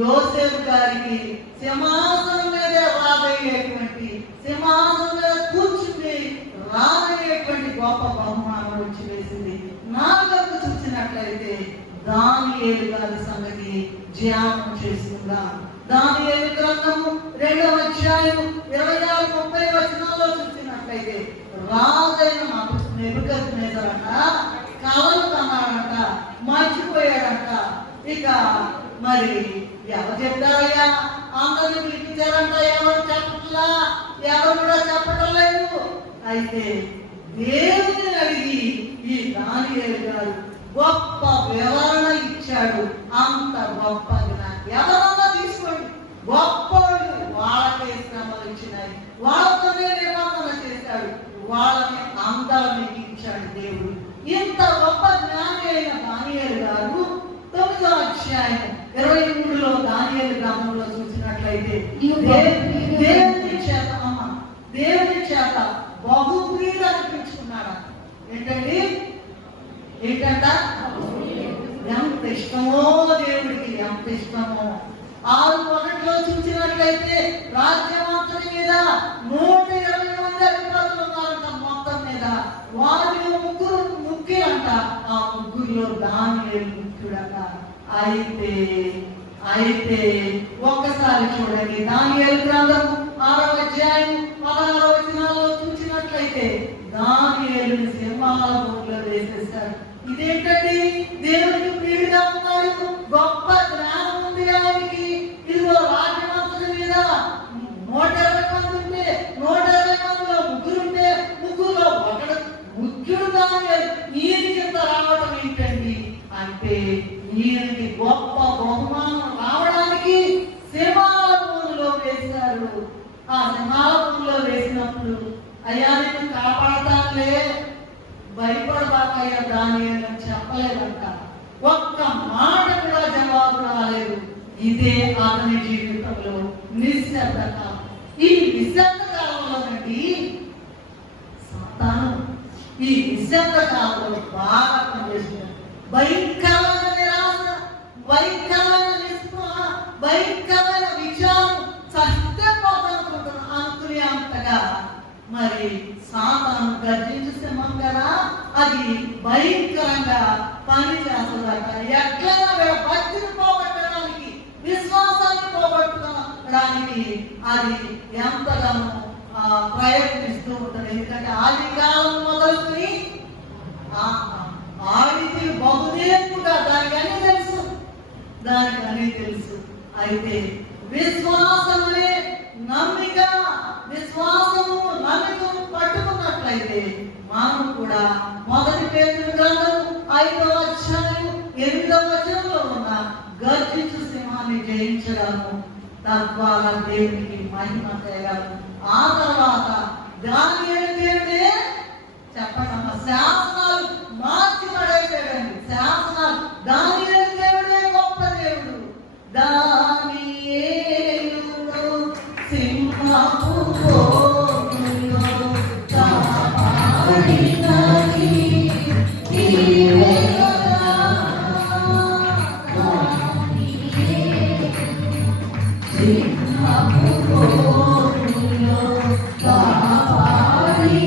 యోసేపు గారికి సింహాసనం మీద రాబోయేటువంటి, సింహాసనం మీద కూర్చుని రాబోయేటువంటి గొప్ప బహుమానం వచ్చి వేసింది. నాలుగు చూసినట్లయితే దానియేలు గారి సంగతి ధ్యానం చేసుకుందాం. దానియేలు గ్రంథము 2వ అధ్యాయం 26-30 వచనాల్లో చూసినట్లయితే రాజైన నెబుకద్నెజర్ కలలు కన్నాడంట, మర్చిపోయాడంట. ఇక మరి ఎవరు చెప్తారయ్యా? అందరిని పిలిపించారంట, ఎవరు చెప్పట్లా, ఎవరు కూడా చెప్పటం లేదు. అయితే దేవుని అడిగి ఈ దానియేలు గారు గొప్ప వివరణ ఇచ్చాడు. అంత గొప్ప జ్ఞానం ఎవరన్నా తీసుకోండి, గొప్పవాళ్ళు. వాళ్ళకే శ్రమలు ఇచ్చినాయి, వాళ్ళతోనే నిబంధన చేశాడు, వాళ్ళని అందరినీ ఇచ్చాడు దేవుడు. ఇంత గొప్ప జ్ఞాని అయిన దానియేలు గారు 9వ అధ్యాయం 23లో దానియేలు గ్రంథంలో చూసినట్లయితే దేవుని చేత బహుప్రియులు అనిపించుకున్నాడు. ఏంటండి? ఏంటంట? ఎంత ఇష్టమో దేవుడికి, ఎంత ఇష్టమో. 6:1లో చూసినట్లయితే రాజ్యమంతటి మీద 120 మంది అధిపతులు ఉన్నారంట మొత్తం మీద. వారిలో 3 ముఖ్యులంట. ఆ 3లో దానియేలు ముఖ్యుడంట. అయితే ఒక్కసారి చూడండి, దానియేలు గ్రంథం 6వ అధ్యాయం 16వ వచనాల్లో చూసినట్లయితే దానియేలుని సింహాల బోర్లో వేసేశారు. ఇదేంటండి? దేవునికి ప్రియుడిగా ఉన్నాడు, గొప్ప జ్ఞానం ఉంది ఆయనకి. ఇదిగో రాజ్యమంతటి మీద 120 మంది ఉంటే 120 మందిలో 3 ఉంటే 3లో ఒకడు ముఖ్యుడు దానియేలు. ఈయనకి ఇంత రావడం ఏంటండి అంటే, ఈయనకి గొప్ప బహుమానం రావడానికి సింహాల బోర్లో వేశారు. ఆ సింహాల బోర్లో వేసినప్పుడు, అయ్యా నేను కాపాడతానులే, భయపడబాకయ్యా దానియేలు అని చెప్పలేదంట. ఒక్క మాట కూడా జవాబు రాలేదు. ఇదే అతని జీవితంలో నిశ్శబ్ద కాలం. ఈ నిశ్శబ్ద కాలంలోనండి సాతాను ఈ నిశ్శబ్ద కాలంలో బాగా పనిచేస్తుంది. భయంకరమైన నిరాశ, భయంకరమైన నిస్పృహ, భయంకరమైన విచారం, సత్యపోదనుకుంటున్న అనుకునే అంతగా మరి సాతాను గర్జించు సింహం కదా, అది భయంకరంగా పని చేస్తుందట. ఎట్లైనా భక్తిని పోగొట్టడానికి, విశ్వాసాన్ని పోగొట్టడానికి అది ఎంతగానో ప్రయత్నిస్తూ ఉంటుంది. ఎందుకంటే ఆది కాలం మొదలుకొని ఆడికి బహుదేపుగా దానికి అన్నీ తెలుసు. అయితే విశ్వాసమే నమ్మిక, విశ్వాసము నమ్మికను పట్టుకున్నట్లయితే మనం కూడా 1 పేతురు గ్రంథం 5వ అధ్యాయం 8వ వచనంలో ఉన్న గర్జించు సింహాన్ని జయించగలము, తద్వారా దేవునికి మహిమ చేయగలము. ఆ తర్వాత దానియేలు దేవుడే చెప్పండి, శాసనాలు మార్చి పడేసాడండి. శాసనాలు దానియేలు దేవుడే గొప్ప దేవుడు. దానియేలు సింహపు బోనులో కాపాడినది నీవే కదా. దానియేలు సింహపు బోనులో కాపాడినది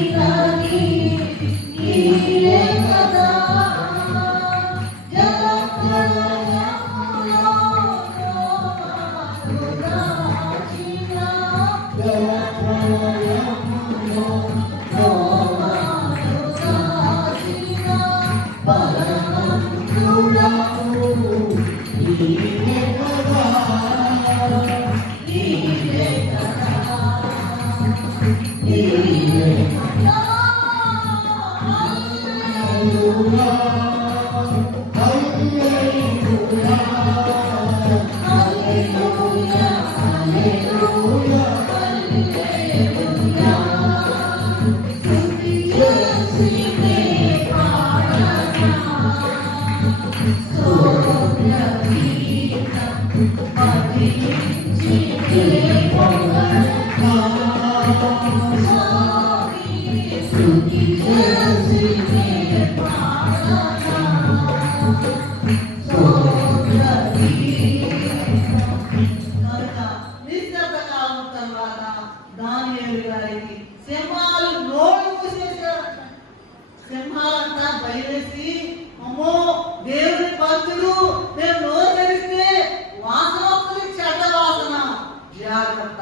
నీవే కదా. Thank you. సింహాలు నోళ్ళు మూసేసారట. సింహాలంతా భయవేసి, అమ్మో దేవుని భక్తులు, మేము నోరు తెరిస్తే వాసన వస్తుంది, చెడ్డ వాసన, జాగ్రత్త.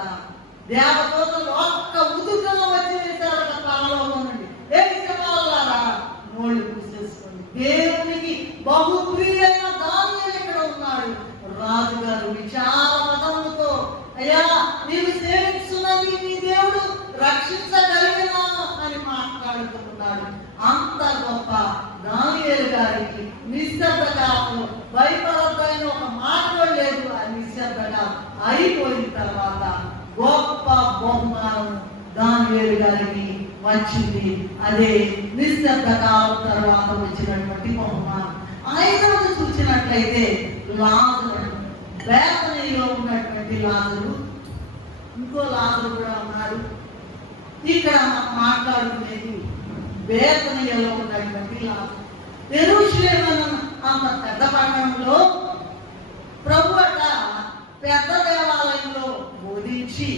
దేవదూతలు ఒక్క ఉదుకలో వచ్చి వేశారట పరలోకం నుండి. ఏ సింహాలారా నోళ్ళు మూసేసుకోండి, దేవునికి బహుప్రియైన దానియేలు ఇక్కడ ఉన్నాడు. రాజుగారు విచార పదములతో, అయ్యా నీవు సేవిస్తున్నది నీ దేవుడు రక్షించగలిగినా అని మాట్లాడుతున్నాడు. అంత గొప్ప దానియేలు గారికి నిశ్శబ్దగా భయపడద్దని ఒక మాట లేదు. ఆ నిశ్శబ్దగా అయిపోయిన తర్వాత గొప్ప బహుమానం దానియేలు గారికి వచ్చింది. అదే నిశ్శబ్ద కాలం తర్వాత వచ్చినటువంటి బహుమానం. ఐదవది చూసినట్లయితే లాజరు, బేతనీలో ఉన్నటువంటి లాజరు, ఇంకో లాజరు కూడా ఉన్నాడు. ఇక్కడ మనం మాట్లాడుకునేది బేతనీలో ఉన్నటువంటి లాజరు. యెరూషలేము అంత పెద్ద పట్టణంలో ప్రభు అట పెద్ద దేవాలయంలో బోధించి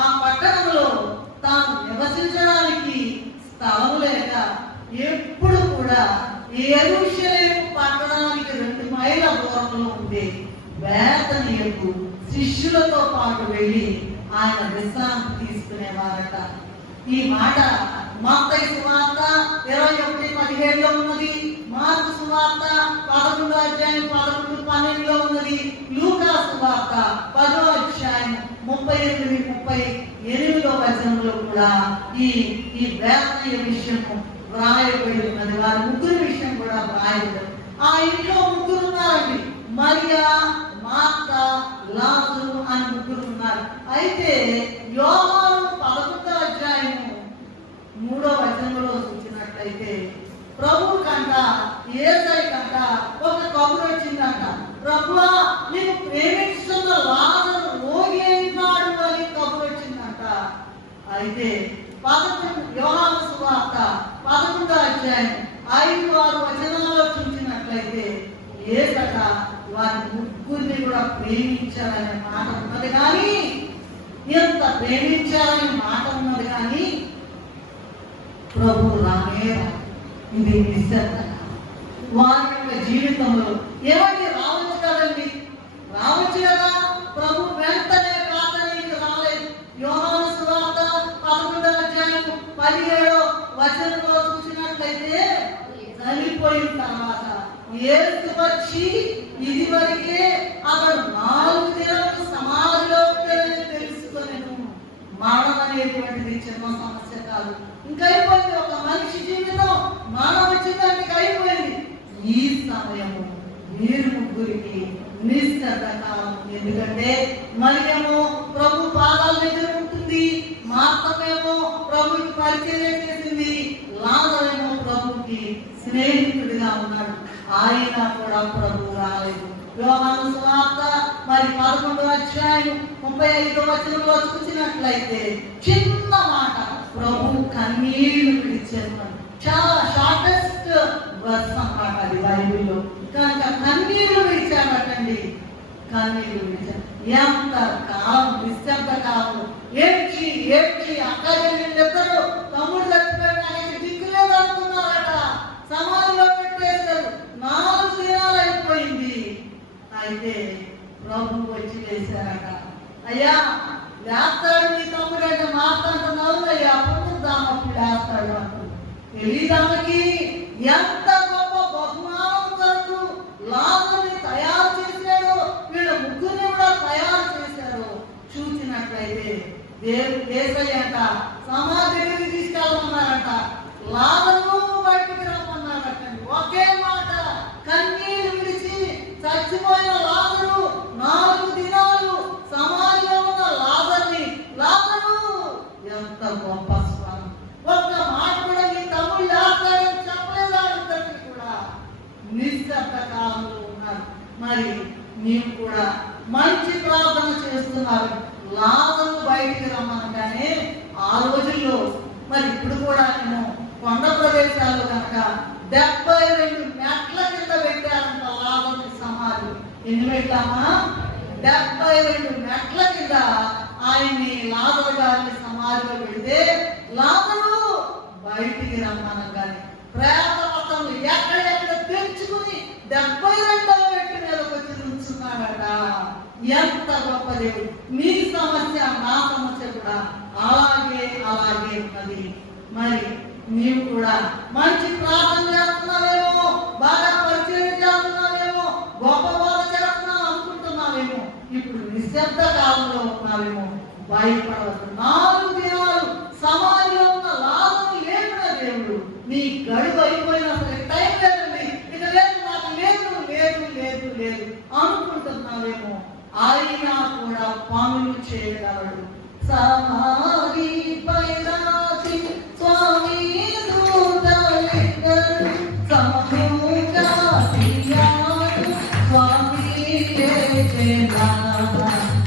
ఆ పట్టణంలో తాను నివసించడానికి స్థలం లేక ఎప్పుడు కూడా యెరూషలేము పట్టణానికి 2 మైళ్ళ దూరంలో ఉండే బేతనీయకు శిష్యులతో పాటు వెళ్ళి ఆయన విశ్రాంతి తీసుకునేవారట. ఈ మాట మత్తయి సువార్త 21:17లో ఉన్నది. మార్కు సువార్త 11వ అధ్యాయం 11-12లో ఉన్నది. లూకా సువార్త 10వ అధ్యాయం 38-38 వచనంలో కూడా ఈ బేతనీయ విషయము వ్రాయబడి ఉన్నది. వారి ముగ్గురు విషయం కూడా వ్రాయబడి. ఆ ఇంట్లో ముగ్గురు ఉన్నారండి, మరియా, మార్త, లాజరు అని ముగ్గురు ఉన్నారు. అయితే యోహాను 11వ అధ్యాయం 3వ వచనంలో చూసినట్లయితే ప్రభు కంట యేసయ్య కంట ఒక కబురు వచ్చిందంట. ప్రభువా నీకు ప్రేమిస్తున్న లాజరు రోగి అయినాడు అని కబురు వచ్చిందంట. అయితే యోహాను సువార్త 11వ అధ్యాయం 5-6 వచనాల్లో చూసినట్లయితే యేసట వారి ముగ్గురిని కూడా ప్రేమించాలనే మాట ఉన్నది. కానీ ఎంత ప్రేమించాలనే మాట ఉన్నది కానీ ప్రభు రానే ఇది నిశ్శబ్ద. వారి యొక్క జీవితంలో ఏమంటే రావచ్చు కదండి, రావచ్చు కదా. ప్రభు వెంటనే ప్రార్థనకి రాలేదు. యోహాను సువార్త 11వ అధ్యాయం 17వ వచనంలో చూసినట్లయితే చనిపోయిన తర్వాత యేసు వచ్చి ఇది వరకే అతడు 4 దినాలు సమాధిలో తెలుసుకొనెను. మరణం అనేటువంటిది చిన్న సమస్య కాదు. ఇంకా అయిపోయింది. ఒక మనిషి జీవితం మరణం వచ్చిందానికి అయిపోయింది. ఈ సమయము వీరు ముగ్గురికి నిశ్శబ్ద కాలం. ఎందుకంటే మరియేమో ప్రభు పాదాల దగ్గర ఉంటుంది, మార్తమేమో ప్రభుకి పరిచయం చేసింది, లాజరేమో ప్రభుకి స్నేహితుడిగా ఉన్నాడు. ఆయన కూడా ప్రభు రాలేదు. యోహాను సువార్త 11వ అధ్యాయం 35వ వచనంలో చూసినట్లయితే చిన్న మాట, ప్రభు కన్నీళ్లు విడిచారు. చాలా షార్టెస్ట్ వర్స్ అన్నమాట అది బైబిల్లో. కనుక కన్నీళ్లు విడిచాడటండి, కన్నీళ్లు విడిచారు. ఎంత కాలం నిశ్శబ్ద కాలం. ఏడ్చి అక్కడిద్దరు తమ్ముడు చచ్చిపోయడానికి దిక్కులేదు అనుకున్నారట. సమాధిలో పెట్టేశారు. 4 దినాలు అయిపోయింది. అయితే ప్రభు వచ్చి వేశారట. అయ్యా లేస్తాడు నీ తమ్ముడు అంటే మాట్లాడుతున్నావు, అయ్యా పునరుద్ధానప్పుడు లేస్తాడు అంటూ తెలియదానికి ఎంత గొప్ప బహుమానం కొరకు లాజరుని తయారు చేశాడో, వీళ్ళ ముగ్గురిని కూడా తయారు చేశారు. చూసినట్లయితే దేవుడు యేసయ్య అంట సమాధి దగ్గరికి తీసుకెళ్ళమన్నారంట, లాజరు బయటికి రమ్మన్నారటండి. ఒకే మాట, కన్నీళ్లు విడిచి చచ్చిపోయిన లాజరు 4 దినాలు సమాధిలో ఉన్న లాజరుని, లాజరు ఎంత గొప్ప స్వరం. ఒక్క మాట కూడా మీ తమ్ముడు లేస్తాడని చెప్పలేదు. అందరికీ కూడా నిశ్శబ్ద కాలంలో ఉన్నారు. మరి నీవు కూడా మంచి ప్రార్థన చేస్తున్నారు. లాజరు బయటికి రమ్మనగానే ఆ రోజుల్లో, మరి ఇప్పుడు కూడా నేను కొండ ప్రదేశాల్లో కనుక 72 మెట్ల కింద పెట్టారంట లాజరు సమాధి. ఎన్ని పెట్టామా? 72 మెట్ల కింద ఆయన్ని లాజరు గారిని సమాధిలో పెడితే లాజరు బయటికి రమ్మనగానే ప్రేతవతలు ఎక్కడెక్కడ తెచ్చుకుని 72వ మెట్టు మీదకి వచ్చి నుంచున్నాడట. ఎంత గొప్ప దేవుడు! నీ సమస్య నా సమస్య కూడా అలాగే ఉన్నది. మరి నీవు కూడా మంచి ప్రార్థన చేస్తున్నావేమో, బాగా పరిచయం చేస్తున్నావేమో, గొప్ప బోధ చేస్తున్నావు అనుకుంటున్నావేమో, ఇప్పుడు నిశ్శబ్ద కాలంలో ఉన్నావేమో, భయపడవద్దు. 4 దినాలు సమాధిలో ఉన్న లాజరును లేపిన దేవుడు నీ గడువు అయిపోయినా సరే టైం లేదండి, ఇక లేదు, నాకు లేదు అనుకుంటున్నావేమో, అయినా కూడా పనులు చేయగలడు. సమాధి పైరాచి స్వామి దూతలిద్దరు సమూహంగా తిరిగారు. స్వామి లేచెనా,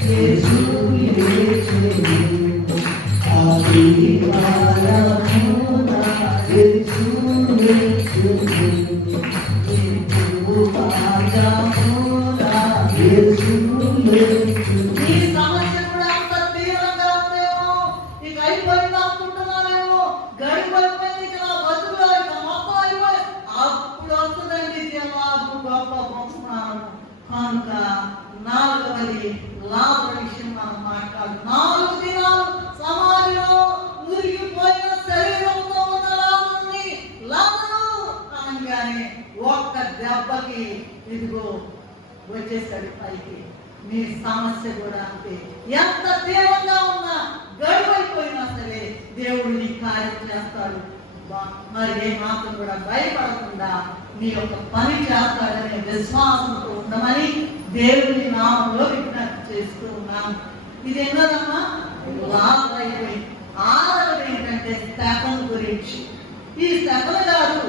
యేసు లేచెను, ఆదివారమున యేసు లేచెను, నిత్యువాదమున యేసు లేచెను. ఈ సమస్య కూడా అంత తీవ్రంగా ఉందేమో, ఇక అయిపోయింది అనుకుంటున్నారేమో, గడిపోయిపోయింది, ఇక నా బతుకులో ఇక మొత్తం అయిపోయి అప్పుడు వస్తుందండి జవాబు, గొప్ప బహుమానం. కనుక 4వది లాజరు విషయం మనం మాట్లాడు. 4 దినాలు సమాధిలో మురిగిపోయిన శరీరంతో ఉన్న లాజరు అనగానే ఒక్క దెబ్బకి ఇదిగో వచ్చేసాడు పైకి. మీ సమస్య కూడా అంతే. ఎంత తీవ్రంగా ఉన్నా గడువైపోయినా సరే దేవుడు నీ కార్యం చేస్తాడు. మరి ఏ మాత్రం కూడా భయపడకుండా నీ యొక్క పని చేస్తాడనే విశ్వాసంతో ఉండమని దేవుని నామంలో విజ్ఞప్తి చేస్తూ ఉన్నాను. ఇది ఎన్నదమ్మా? లాజరు అయిపోయి 6వది ఏంటంటే స్టెఫను గురించి. ఈ స్టెఫను గారు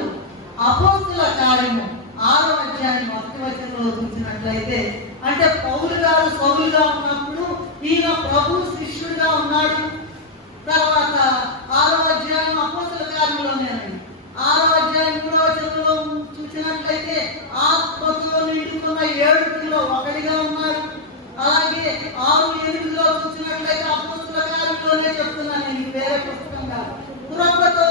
అపోస్తుల కార్యము 6వ అధ్యాయం 1వ వచనంలో చూసినట్లయితే, అంటే పౌలు గారు సౌలుగా ఉన్నప్పుడు ఈయన ప్రభు శిష్యుడిగా ఉన్నాడు. తర్వాత 6వ అధ్యాయం అపోస్తుల కార్యంలోనే 6వ అధ్యాయం 3వ వచనంలో చూసినట్లయితే ఆత్మతో నిండుకున్న 7 ఒకటిగా ఉన్నాడు. అలాగే 6:8లో చూసినట్లయితే అపోస్తుల కార్యంలోనే చెప్తున్నాను, నేను వేరే పుస్తకం కాదు. కృపతో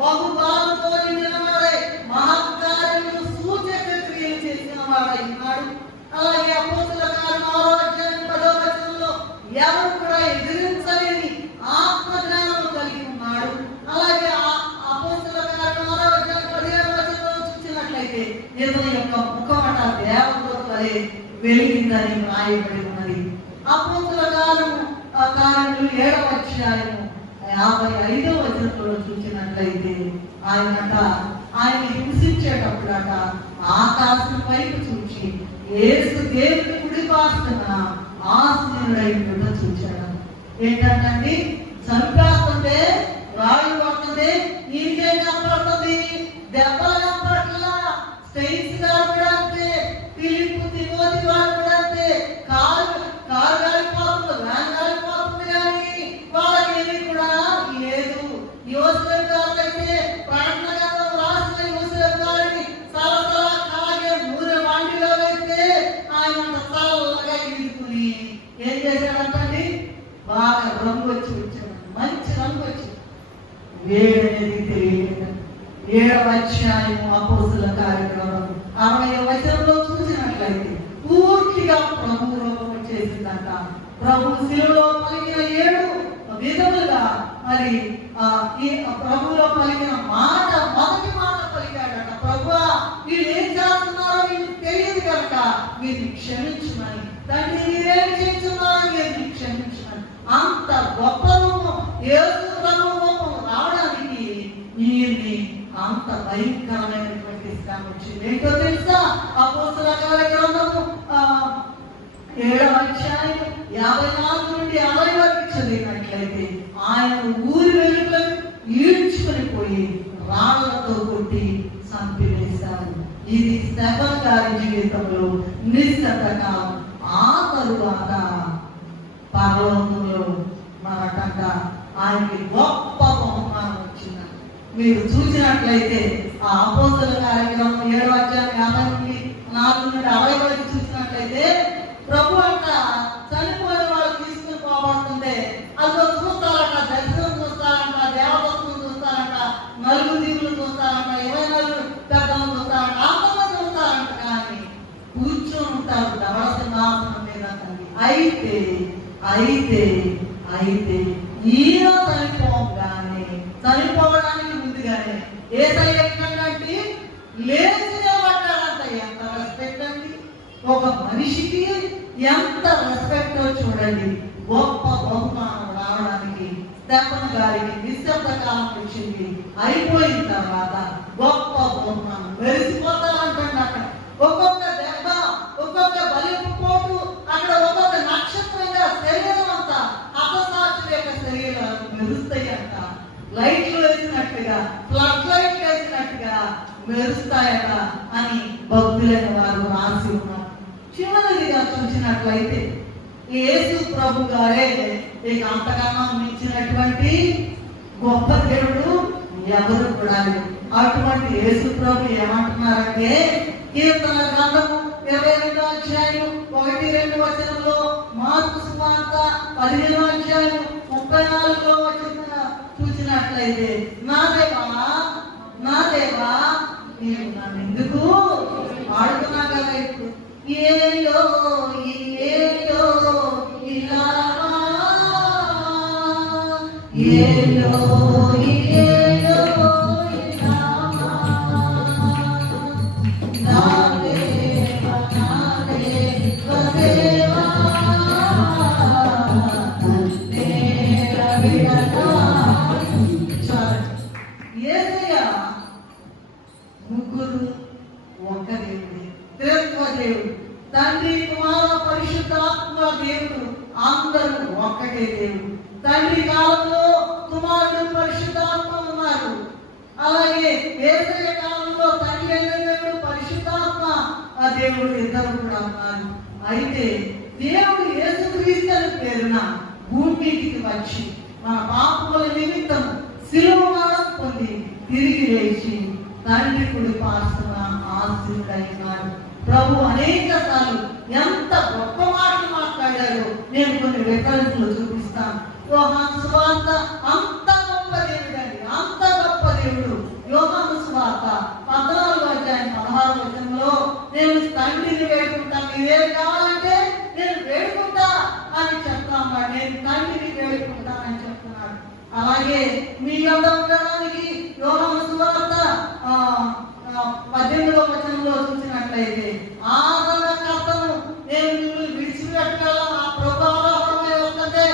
బహుబాలతో నిండిన వాడై మహత్కార్యములు సూచక క్రియలు చేసిన వాడై ఉన్నాడు. అలాగే అపోస్తుల కార్యం 6వ అధ్యాయం 10వ వచనంలో ఎవరు కూడా ఎదిరించలేని ఆత్మజ్ఞానము కలిగి ఉన్నాడు. అలాగే అపోస్తుల కార్యం 6వ అధ్యాయం 15వ వచనంలో చూసినట్లయితే ఇతని యొక్క ముఖమట దేవదూత వలె వెలిగిందని రాయబడి ఉన్నది. అపోస్తుల కార్యములు 7వ అధ్యాయము 55వ వచనంలో చూసినట్లయితే ఆయన హింసించేటప్పుడట ఆకాశం వైపు చూచి యేసు దేవుని కుడి పార్శ్వన ఆసీనుడై ఉండటం చూచాడు. ఏంటంటే చంపేస్తుంటే రాయి పడుతుంది, ఈయనకేం కనపడుతుంది? దెబ్బలు కనపడట్లా. స్టెయిన్స్ గారు కూడా అంతే, ఫిలిప్పు తిమోతి వారు కూడా అంతే. కారు కాలిపోతుంది, వ్యాన్ కాలిపోతుంది, కానీ వాళ్ళకి ఏమి కూడా లేదు. యోసేపు గారు అయితే ప్రకటన గ్రంథం రాసిన యోసేపు గారిని సలసలా కాగే నూనె వాంటిలో అయితే ఆయన చల్లగా ఈదుకుని ఏం చేశాడంటండి? బాగా రంగు వచ్చాడు, మంచి రంగు వచ్చింది, వేడనేది తెలియలేదు. 7వ అధ్యాయం అపోస్తుల కార్యక్రమం 60వ వచనంలో చూసినట్లయితే పూర్తిగా ప్రభు రూపం చేసిందంట. ప్రభు శిలువలో పలికిన 7 విధములుగా మరి ఈ ప్రభులో పలికిన మాట, మొదటి మాట పలికాడట. ప్రభువా, వీళ్ళు ఏం చేస్తున్నారో వీళ్ళు తెలియదు కనుక వీరిని క్షమించమని. తండ్రి, మీరేం చేస్తున్నారో వీరిని క్షమించమని. అంత గొప్ప రూపం, యేసు ప్రభు రూపం రావడానికి వీరిని అంత భయంకరమైనటువంటి శ్రమ వచ్చింది. ఏంటో తెలుసా? అపోస్తుల కార్యక్రమము 7వ అధ్యాయం 54 నుండి 60 వరకు చదివినట్లయితే ఆయన ఊరి వెలుపలకు ఈడ్చుకొని పోయి రాళ్లతో కొట్టి చంపివేశారు. ఇది స్టెఫను గారి జీవితంలో నిశ్శబ్ద కాలం. ఆ తరువాత పరలోకంలో మనకంట ఆయనకి గొప్ప బహుమానం వచ్చింది. మీరు చూసినట్లయితే ఆ అపోస్తుల కార్యక్రమం 7వ అధ్యాయం 54 నుండి 60 వరకు చూసినట్లయితే ప్రభు అంట చనిపోయిన వాళ్ళు తీసుకుని పోబడుతుంటే అయితే అయితే అయితే ఈయన చనిపోవడానికి ముందుగానే యేసయ్య ఎక్కడంటే లేచి నిలబడ్డాడంట. ఎంత రెస్పెక్ట్ అండి! ఒక మనిషికి ఎంత రెస్పెక్ట్ చూడండి. గొప్ప బహుమానం రావడానికి స్టెఫన్ గారికి నిశ్శబ్ద కాలం వచ్చింది. అయిపోయిన తర్వాత గొప్ప బహుమానం మెరిసిపోతారంటండి. అక్కడ ఒక్కొక్క దెబ్బ, ఒక్కొక్క బలింపు పోటు, అక్కడ ఒక్కొక్క నక్షత్రంగా శరీరం అంతా హతసాక్షి యొక్క శరీరాలు మెరుస్తాయి అంట. లైట్లు వేసినట్టుగా, ఫ్లడ్ లైట్లు వేసినట్టుగా మెరుస్తాయట అని భక్తులైన వారు రాసి ఉన్నారు. చివరిగా చూసినట్లయితే యేసు ప్రభు గారే ఇక అంతకన్నా మించినటువంటి గొప్ప దేవుడు ఎవరు కూడా లేరు. అటువంటి యేసు ప్రభు ఏమంటున్నారంటే కీర్తన గ్రంథము 22వ అధ్యాయం 1-2 వచనంలో, మార్కు సువార్త 15వ అధ్యాయం 34వ వచనం చూసినట్లయితే, నా దేవా నీవు నన్ను ఎందుకు ఆడుతున్నా కదా. ఇప్పుడు ఏలో ముగ్గురు ఒక్క దేవుడే, త్రిత్వ దేవుడు, తండ్రి కుమార పరిశుద్ధాత్మ దేవుడు, అందరూ ఒక్కటే దేవుడు. తండ్రి కాలంలో కుమారుడు పరిశుద్ధాత్మ ఉన్నారు. అలాగే యేసయ్య కాలంలో తండ్రి అయిన దేవుడు పరిశుద్ధాత్మ ఆ దేవుడు ఇద్దరు కూడా ఉన్నారు. అయితే దేవుడు యేసుక్రీస్తు పేరున భూమికి వచ్చి మన పాపముల నిమిత్తం శిలువ మరణం పొంది తిరిగి లేచి తండ్రి కుడి పార్శ్వన ఆసీనుడైనాడు. ప్రభు అనేక సార్లు ఎంత గొప్ప మాటలు మాట్లాడారో నేను కొన్ని రిఫరెన్స్లు చూపిస్తాను. యోహాను సువార్త అంత గొప్ప దేవుడు అండి, అంత గొప్ప దేవుడు. యోహాను సువార్త 14వ అధ్యాయం 16వ వచనంలో, నేను తండ్రిని వేడుకుంటాను, మీరేం కావాలంటే నేను వేడుకుంటా అని చెప్తాను. నేను తండ్రిని వేడుకుంటానని చెప్తున్నాడు. అలాగే మీ యొద్ద ఉండడానికి యోహాను సువార్త 18వ వచనంలో చూసినట్లయితే, ఆదరణకర్తను నేను మిమ్మల్ని విడిచిపెట్టాలా, ఆ ప్రభావమే వస్తుంటే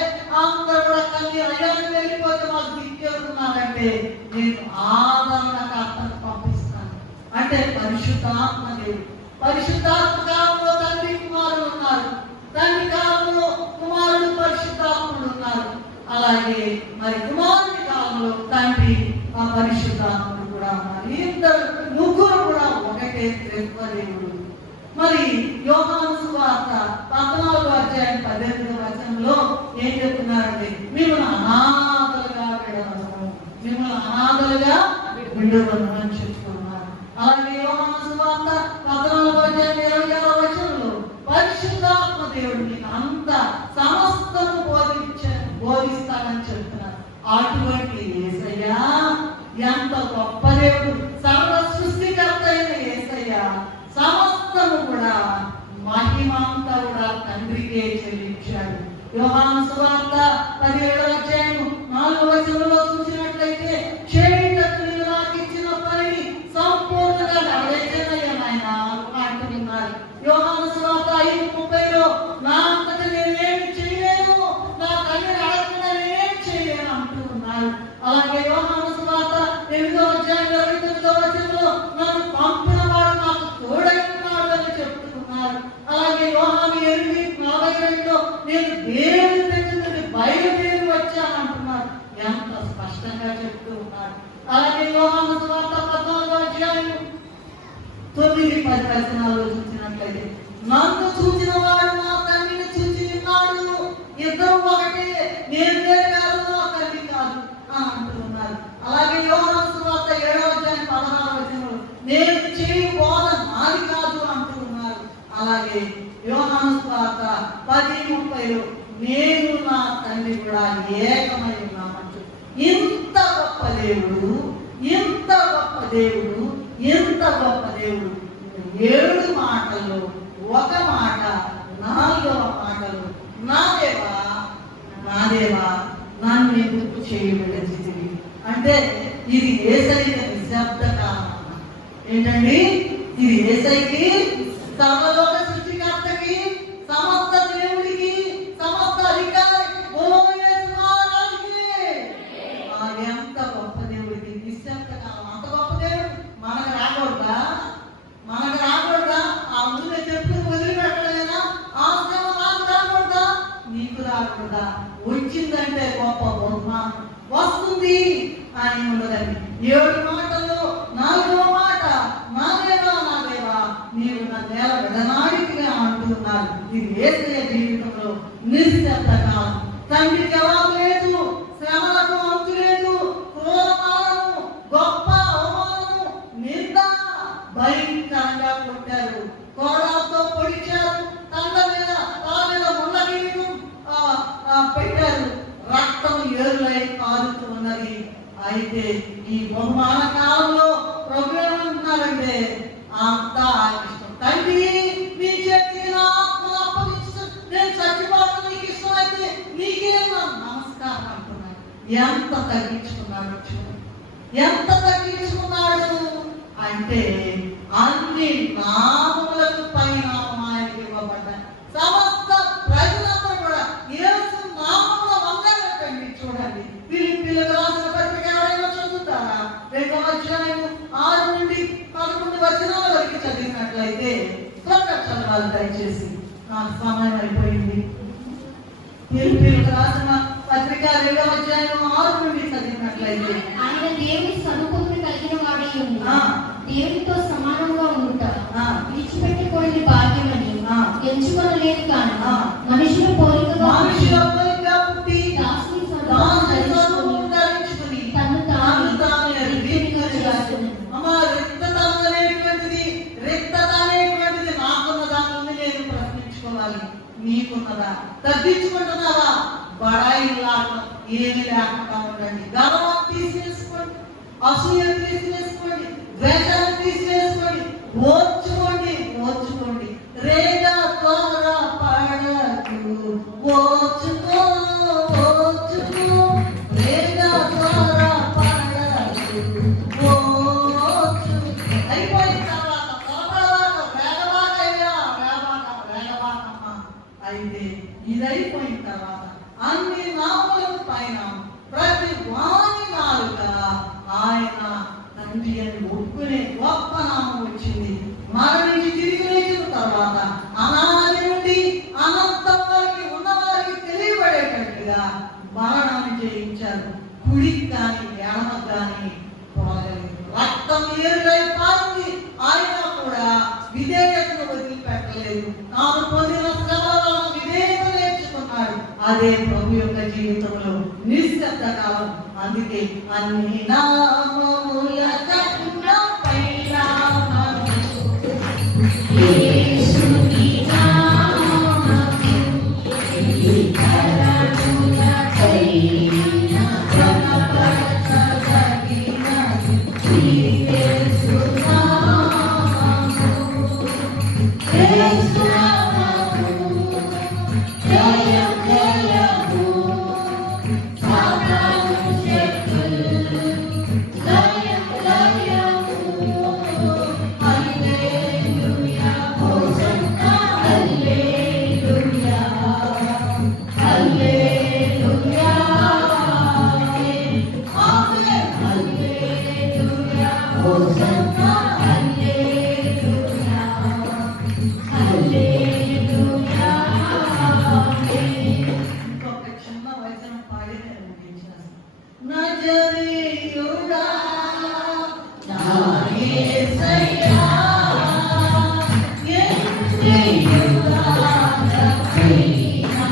అందరూ కూడా కన్నీ అయ్యాన్ని వెళ్ళిపోతే మాకు దిక్కేస్తున్నారంటే నేను ఆదరణకర్తను పంపిస్తాను. అంటే పరిశుద్ధాత్మ దేవుడు. పరిశుద్ధాత్మ కాలంలో తండ్రి కుమారుడు ఉన్నారు, తండ్రి కాలంలో కుమారుడు పరిశుద్ధాత్ముడు ఉన్నారు. అలాగే మరి కుమారుడి కాలంలో తండ్రి ఆ పరిశుద్ధాత్ముడు కూడా ఉన్నారు. ఇద్దరు ముగ్గురు కూడా ఒకటే త్రిత్వ దేవుడు. మరి యోహాను సువార్త 14వ అధ్యాయం 18వ వచనంలో ఏం చెప్తున్నారంటే, మిమ్మల్ని అనాథలుగా విడుదలను అని చెప్తున్నారు. అలాగే యోహాను సువార్త 14వ అధ్యాయం 26వ వచనంలో పరిశుద్ధాత్మ దేవుడు మీకు అంత సమస్తము బోధిస్తానని చెప్తున్నారు. అటువంటి యేసయ్య ఎంత గొప్ప దేవుడు, సర్వ సృష్టికర్త అయిన యేసయ్య సమస్తము కూడా మహిమంతా కూడా తండ్రికే చెల్లించాడు. యోహాను సువార్త 17వ అధ్యాయం 4వ వచనంలో చూసినట్లయితే, చేయుటకు నీవు నాకు ఇచ్చిన పనిని సంపూర్ణంగా నెరవేర్చనయ్యా నాయనా అంటున్నారు. యోహాను సువార్త 5:30లో, నా అంతట నేనేమి చేయలేను, నా తండ్రి అడగకుండా నేనేమి చేయలేను అంటూ ఉన్నారు. అలాగే యోహాను సువార్త 8వ అధ్యాయం 29వ వచనంలో, నన్ను పంపిన వాడు నాకు తోడై ఉన్నాడు అని చెప్తున్నారు. అలాగే యోహాను 8:42లో, నేను దేవుని దగ్గర నుండి బయలుదేరి వచ్చానంటున్నారు. ఎంత స్పష్టంగా చెప్తూ ఉన్నారు. అలాగే యోహాను సువార్త 14వ అధ్యాయం 9-10 వచనాల్లో చూసినట్లయితే, నన్ను చూసిన వాడు నా తండ్రిని చూచి ఉన్నాడు, ఇద్దరు ఒకటే, నేను వేరు కాదు, నా తండ్రి కాదు అని అంటున్నారు. అలాగే యోహాను సువార్త 7వ అధ్యాయం 16వ వచనంలో, నేను చేయు బోధ నాది కాదు అంటున్నారు. అలాగే యోహాను సువార్త 10:30లో, నేను నా తండ్రి కూడా ఏకమై ఉన్నామంటూ ఇంత గొప్ప దేవుడు, ఇంత గొప్ప దేవుడు, ఇంత గొప్ప దేవుడు 7 మాటల్లో ఒక మాట 4వ మాటలో నా దేవా నా దేవా నన్ను ఎందుకు చేయబడింది. అంటే ఇది యేసయ్య నిశ్శబ్ద కాలం. ఏంటండి ఇది? యేసయ్యకి, సర్వలోక సృష్టికర్తకి, సమస్త దేవుడికి, సమస్త అధికారి ఎంత గొప్ప దేవుడికి నిశ్శబ్ద కాలం. అంత గొప్ప దేవుడు మనకు రాకూడదా? మనకు రాకూడదా? ఆ ముందే చెప్పులు వదిలిపెట్టలేదా? ఆ శ్రమ నాకు రాకూడదా? నీకు రాకూడదా? వచ్చిందంటే గొప్ప బహుమానం వస్తుంది అని ఉండదండి. 7 మాటల్లో 4వ మాట నా దేవా నీవు నా నేల విడనాడికి అంటున్నాడు. ఇది యేసయ్య జీవితంలో నిశ్శబ్ద కాలం. తండ్రి జవాబు లేదు, శ్రమలకు అంతు లేదు, క్రూరమానము, గొప్ప అవమానము, నింద, భయంకరంగా కొట్టారు, కోడాలతో పొడిచారు, తల మీద ముళ్ళ కిరీటం పెట్టారు, రక్తం ఏరులై కారుతూ ఉన్నది. అయితే ఈ బహుమాన కాలంలో ప్రభు ఏమంటున్నారంటే అంతా ఆయన ఇష్టం. తండ్రి నీ చేతికి నా ఆత్మను అప్పగించు, నేను చచ్చిపోవడం నీకు ఇష్టమైతే నీకే నమస్కారం అంటున్నాను. ఎంత తగ్గించుకున్నాడు చూడు, ఎంత తగ్గించుకున్నాడు అంటే అన్ని నామములకు పరిణామం ఆయనకి ఇవ్వబడ్డాయి. సమస్త ప్రజలందరూ కూడా యేసు నామములో వందనటండి. చూడండి ఫిలిప్పీయులకు రాసిన పత్రిక ఎవరైనా చదువుతారా? 2వ అధ్యాయం 6 నుండి 11 వచనాల వరకు చదివినట్లయితే త్వరగా చదవాలి దయచేసి, నాకు సమయం అయిపోయింది. ఫిలిప్పీయులకు రాసిన పత్రిక 2వ అధ్యాయం 6 నుండి చదివినట్లయితే ఆయన దేవుని స్వరూపమును కలిగిన వాడై ఉండి దేవునితో సమానంగా ఉండుట విడిచిపెట్టకూడని భాగ్యమని ఎంచుకొనలేదు కానీ మనుషుల పోలికగా పుట్టి దాసుని స్వరూపమును ధరించుకొని తన్ను తాను రిక్తత అనేటువంటిది నాకున్న దాని నేను ప్రశ్నించుకోవాలి. నీకున్నదా? తగ్గించుకుంటున్నావా? బడాయి లాగా ఏమి లేకుండా ఉండండి. గర్వం తీసివేసుకోండి, అసూయ తీసివేసుకోండి, ద్వేషాన్ని తీసివేసుకోండి, ఓర్చుకోండి. రేగా త్వర పడకు, ఓర్చుకో రేగా త్వర పడకు, అయిపోయిన తర్వాత వేగవాకమ్మా. అయితే ఇది అయిపోయిన తర్వాత అన్ని నామములకు పైన ప్రతి వాని నాలుక ఆయన తండ్రి అని ఒప్పుకునే గొప్ప నామం వచ్చింది. మరణించి తిరిగి లేచిన తర్వాత అనాది నుండి అనంతం వరకు ఉన్నవారికి తెలియబడేటట్టుగా మరణాన్ని జయించారు. కుడికి కానీ ఎడమకు కానీ పోగలిగింది. రక్తం ఏరులై పారింది. ఆయన కూడా విధేయతను వదిలిపెట్టలేదు. తాను పొందిన శ్రమలను విధేయత నేర్చుకున్నాడు. అదే ప్రభు యొక్క జీవితంలో నిశ్శబ్ద కాలం. అందుకే అన్ని నామముల కన్నా పైనామము యేసుని నామము కరముల కైన కనపడతగినది యేసు నామము యేసు నామము జయం జయము సాతాను శక్తులు జయం జయము హల్లెలూయా హోసన్నా హల్లెలూయా హల్లెలూయా ఆమేన్ హల్లెలూయా హోసన్నా హల్లెలూయా హల్లెలూయా ఆమేన్. ఇంకొక చిన్న వచనం పాడి నేను ముగించేస్తాను. నజరేయుడా నా యేసయ్యా యేసయ్యుడా రక్షినా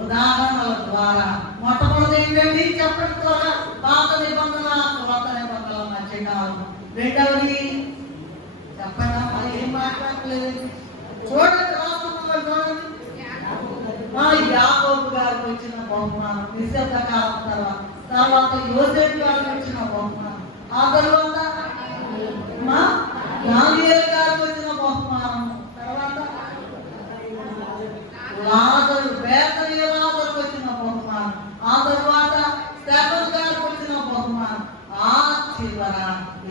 ఉదాహరణల ద్వారా మొట్టమొదటి ఏంటండి చెప్పడం ద్వారా పాత నిబంధన కొత్త నిబంధనల మధ్యకాలం. రెండవది చెప్పండి మరి ఏం మాట్లాడలేదు చూడండి, రాస్తున్న చూడండి. మా యాకోబు గారికి వచ్చిన బహుమానం నిశ్శబ్ద కాలం తర్వాత యోసేపు గారికి వచ్చిన బహుమానం, ఆ తర్వాత మా దానియేలు గారికి వచ్చిన బహుమానం, తర్వాత లాజరు బేతనీయ లాజరుకు వచ్చిన బహుమానం, ఆ తర్వాత స్టెఫెను గారికి వచ్చిన బహుమానం, ఆ చివర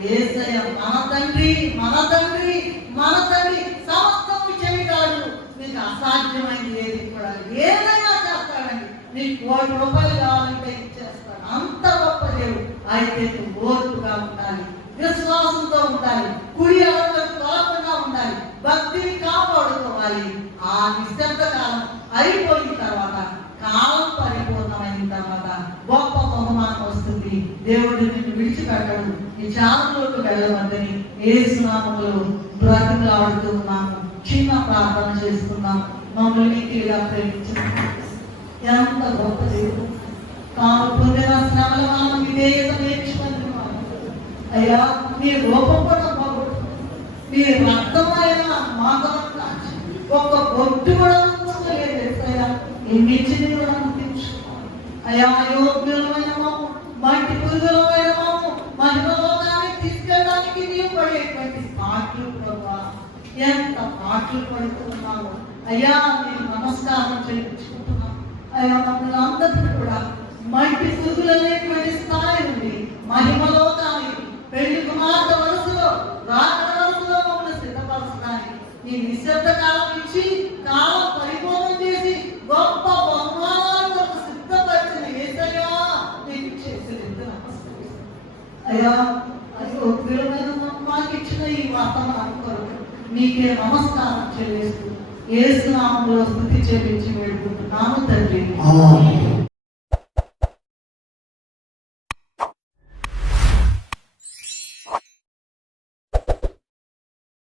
యేసయ్య మన తండ్రి సమస్తము చేయగలడు, మీకు అసాధ్యమైంది ఏది కూడా ఏదైనా చేస్తాడండి. నీకు ₹1,00,000 కావాలంటే ఇచ్చేస్తాడు, అంత గొప్ప దేవుడు. అయితే నువ్వు ఓర్పుగా ఉండాలి, విశ్వాసంతో ఉండాలి, కుడి అడుగులకు తోలకుండా ఉండాలి, భక్తిని కాపాడుకోవాలి. ఆ నిశ్శబ్ద కాలం అయిపోయిన తర్వాత, కాలం పరిపూర్ణమైన తర్వాత గొప్ప బహుమానం వస్తుంది. దేవుడు నిన్ను విడిచిపెట్టడు, నీ చాలంలోకి వెళ్ళవద్దని యేసు నామములో బ్రతిమలాడుతూ ఉన్నాము. చిన్న ప్రార్థన చేసుకున్నాం. మమ్మల్ని తీరుగా ప్రేమించిన ఎంత గొప్ప దేవుడు. తాను పొందిన శ్రమల వలన విధేయత నేర్చుకుని అయ్యా నీ రూపం కూడా బాగుంటుంది, నీ రక్తమైన మాతరం కాచి ఒక్క బొట్టు కూడా లేదు అయ్యా. ఎన్నింటిని కూడా తీర్చుకోవాలి అయ్యా. యోగ్యులమైన మాము, మట్టి పురుగులమైన మాము, మహిమలోకానికి తీసుకెళ్ళడానికి నీవు పడేటువంటి పాటలు ప్రభా, ఎంత పాటలు పడుతున్నావు అయ్యా. నేను నమస్కారం చెల్లించుకుంటున్నాను అయ్యా. మమ్మల్ని అందరినీ కూడా మట్టి పురుగులనేటువంటి స్థాయి నుండి మహిమలోకానికి, పెళ్లి కుమార్తె వరుసలో వరుసలో మమ్మల్ని సిద్ధపరచడానికి నీ నిశ్శబ్ద కాలం ఇచ్చి కాలం పరిపూర్ణం చేసి గొప్ప బహుమానాలను సిద్ధపరిచిన యేసయ్యా నీకు చేసిన అయ్యా. అది విలువైన మాకు ఇచ్చిన ఈ వర్తమానం కొరకు నీకే నమస్కారం చెల్లిస్తూ యేసు నామములో స్తుతి చెల్లించి వేడుకుంటున్నాము తండ్రి.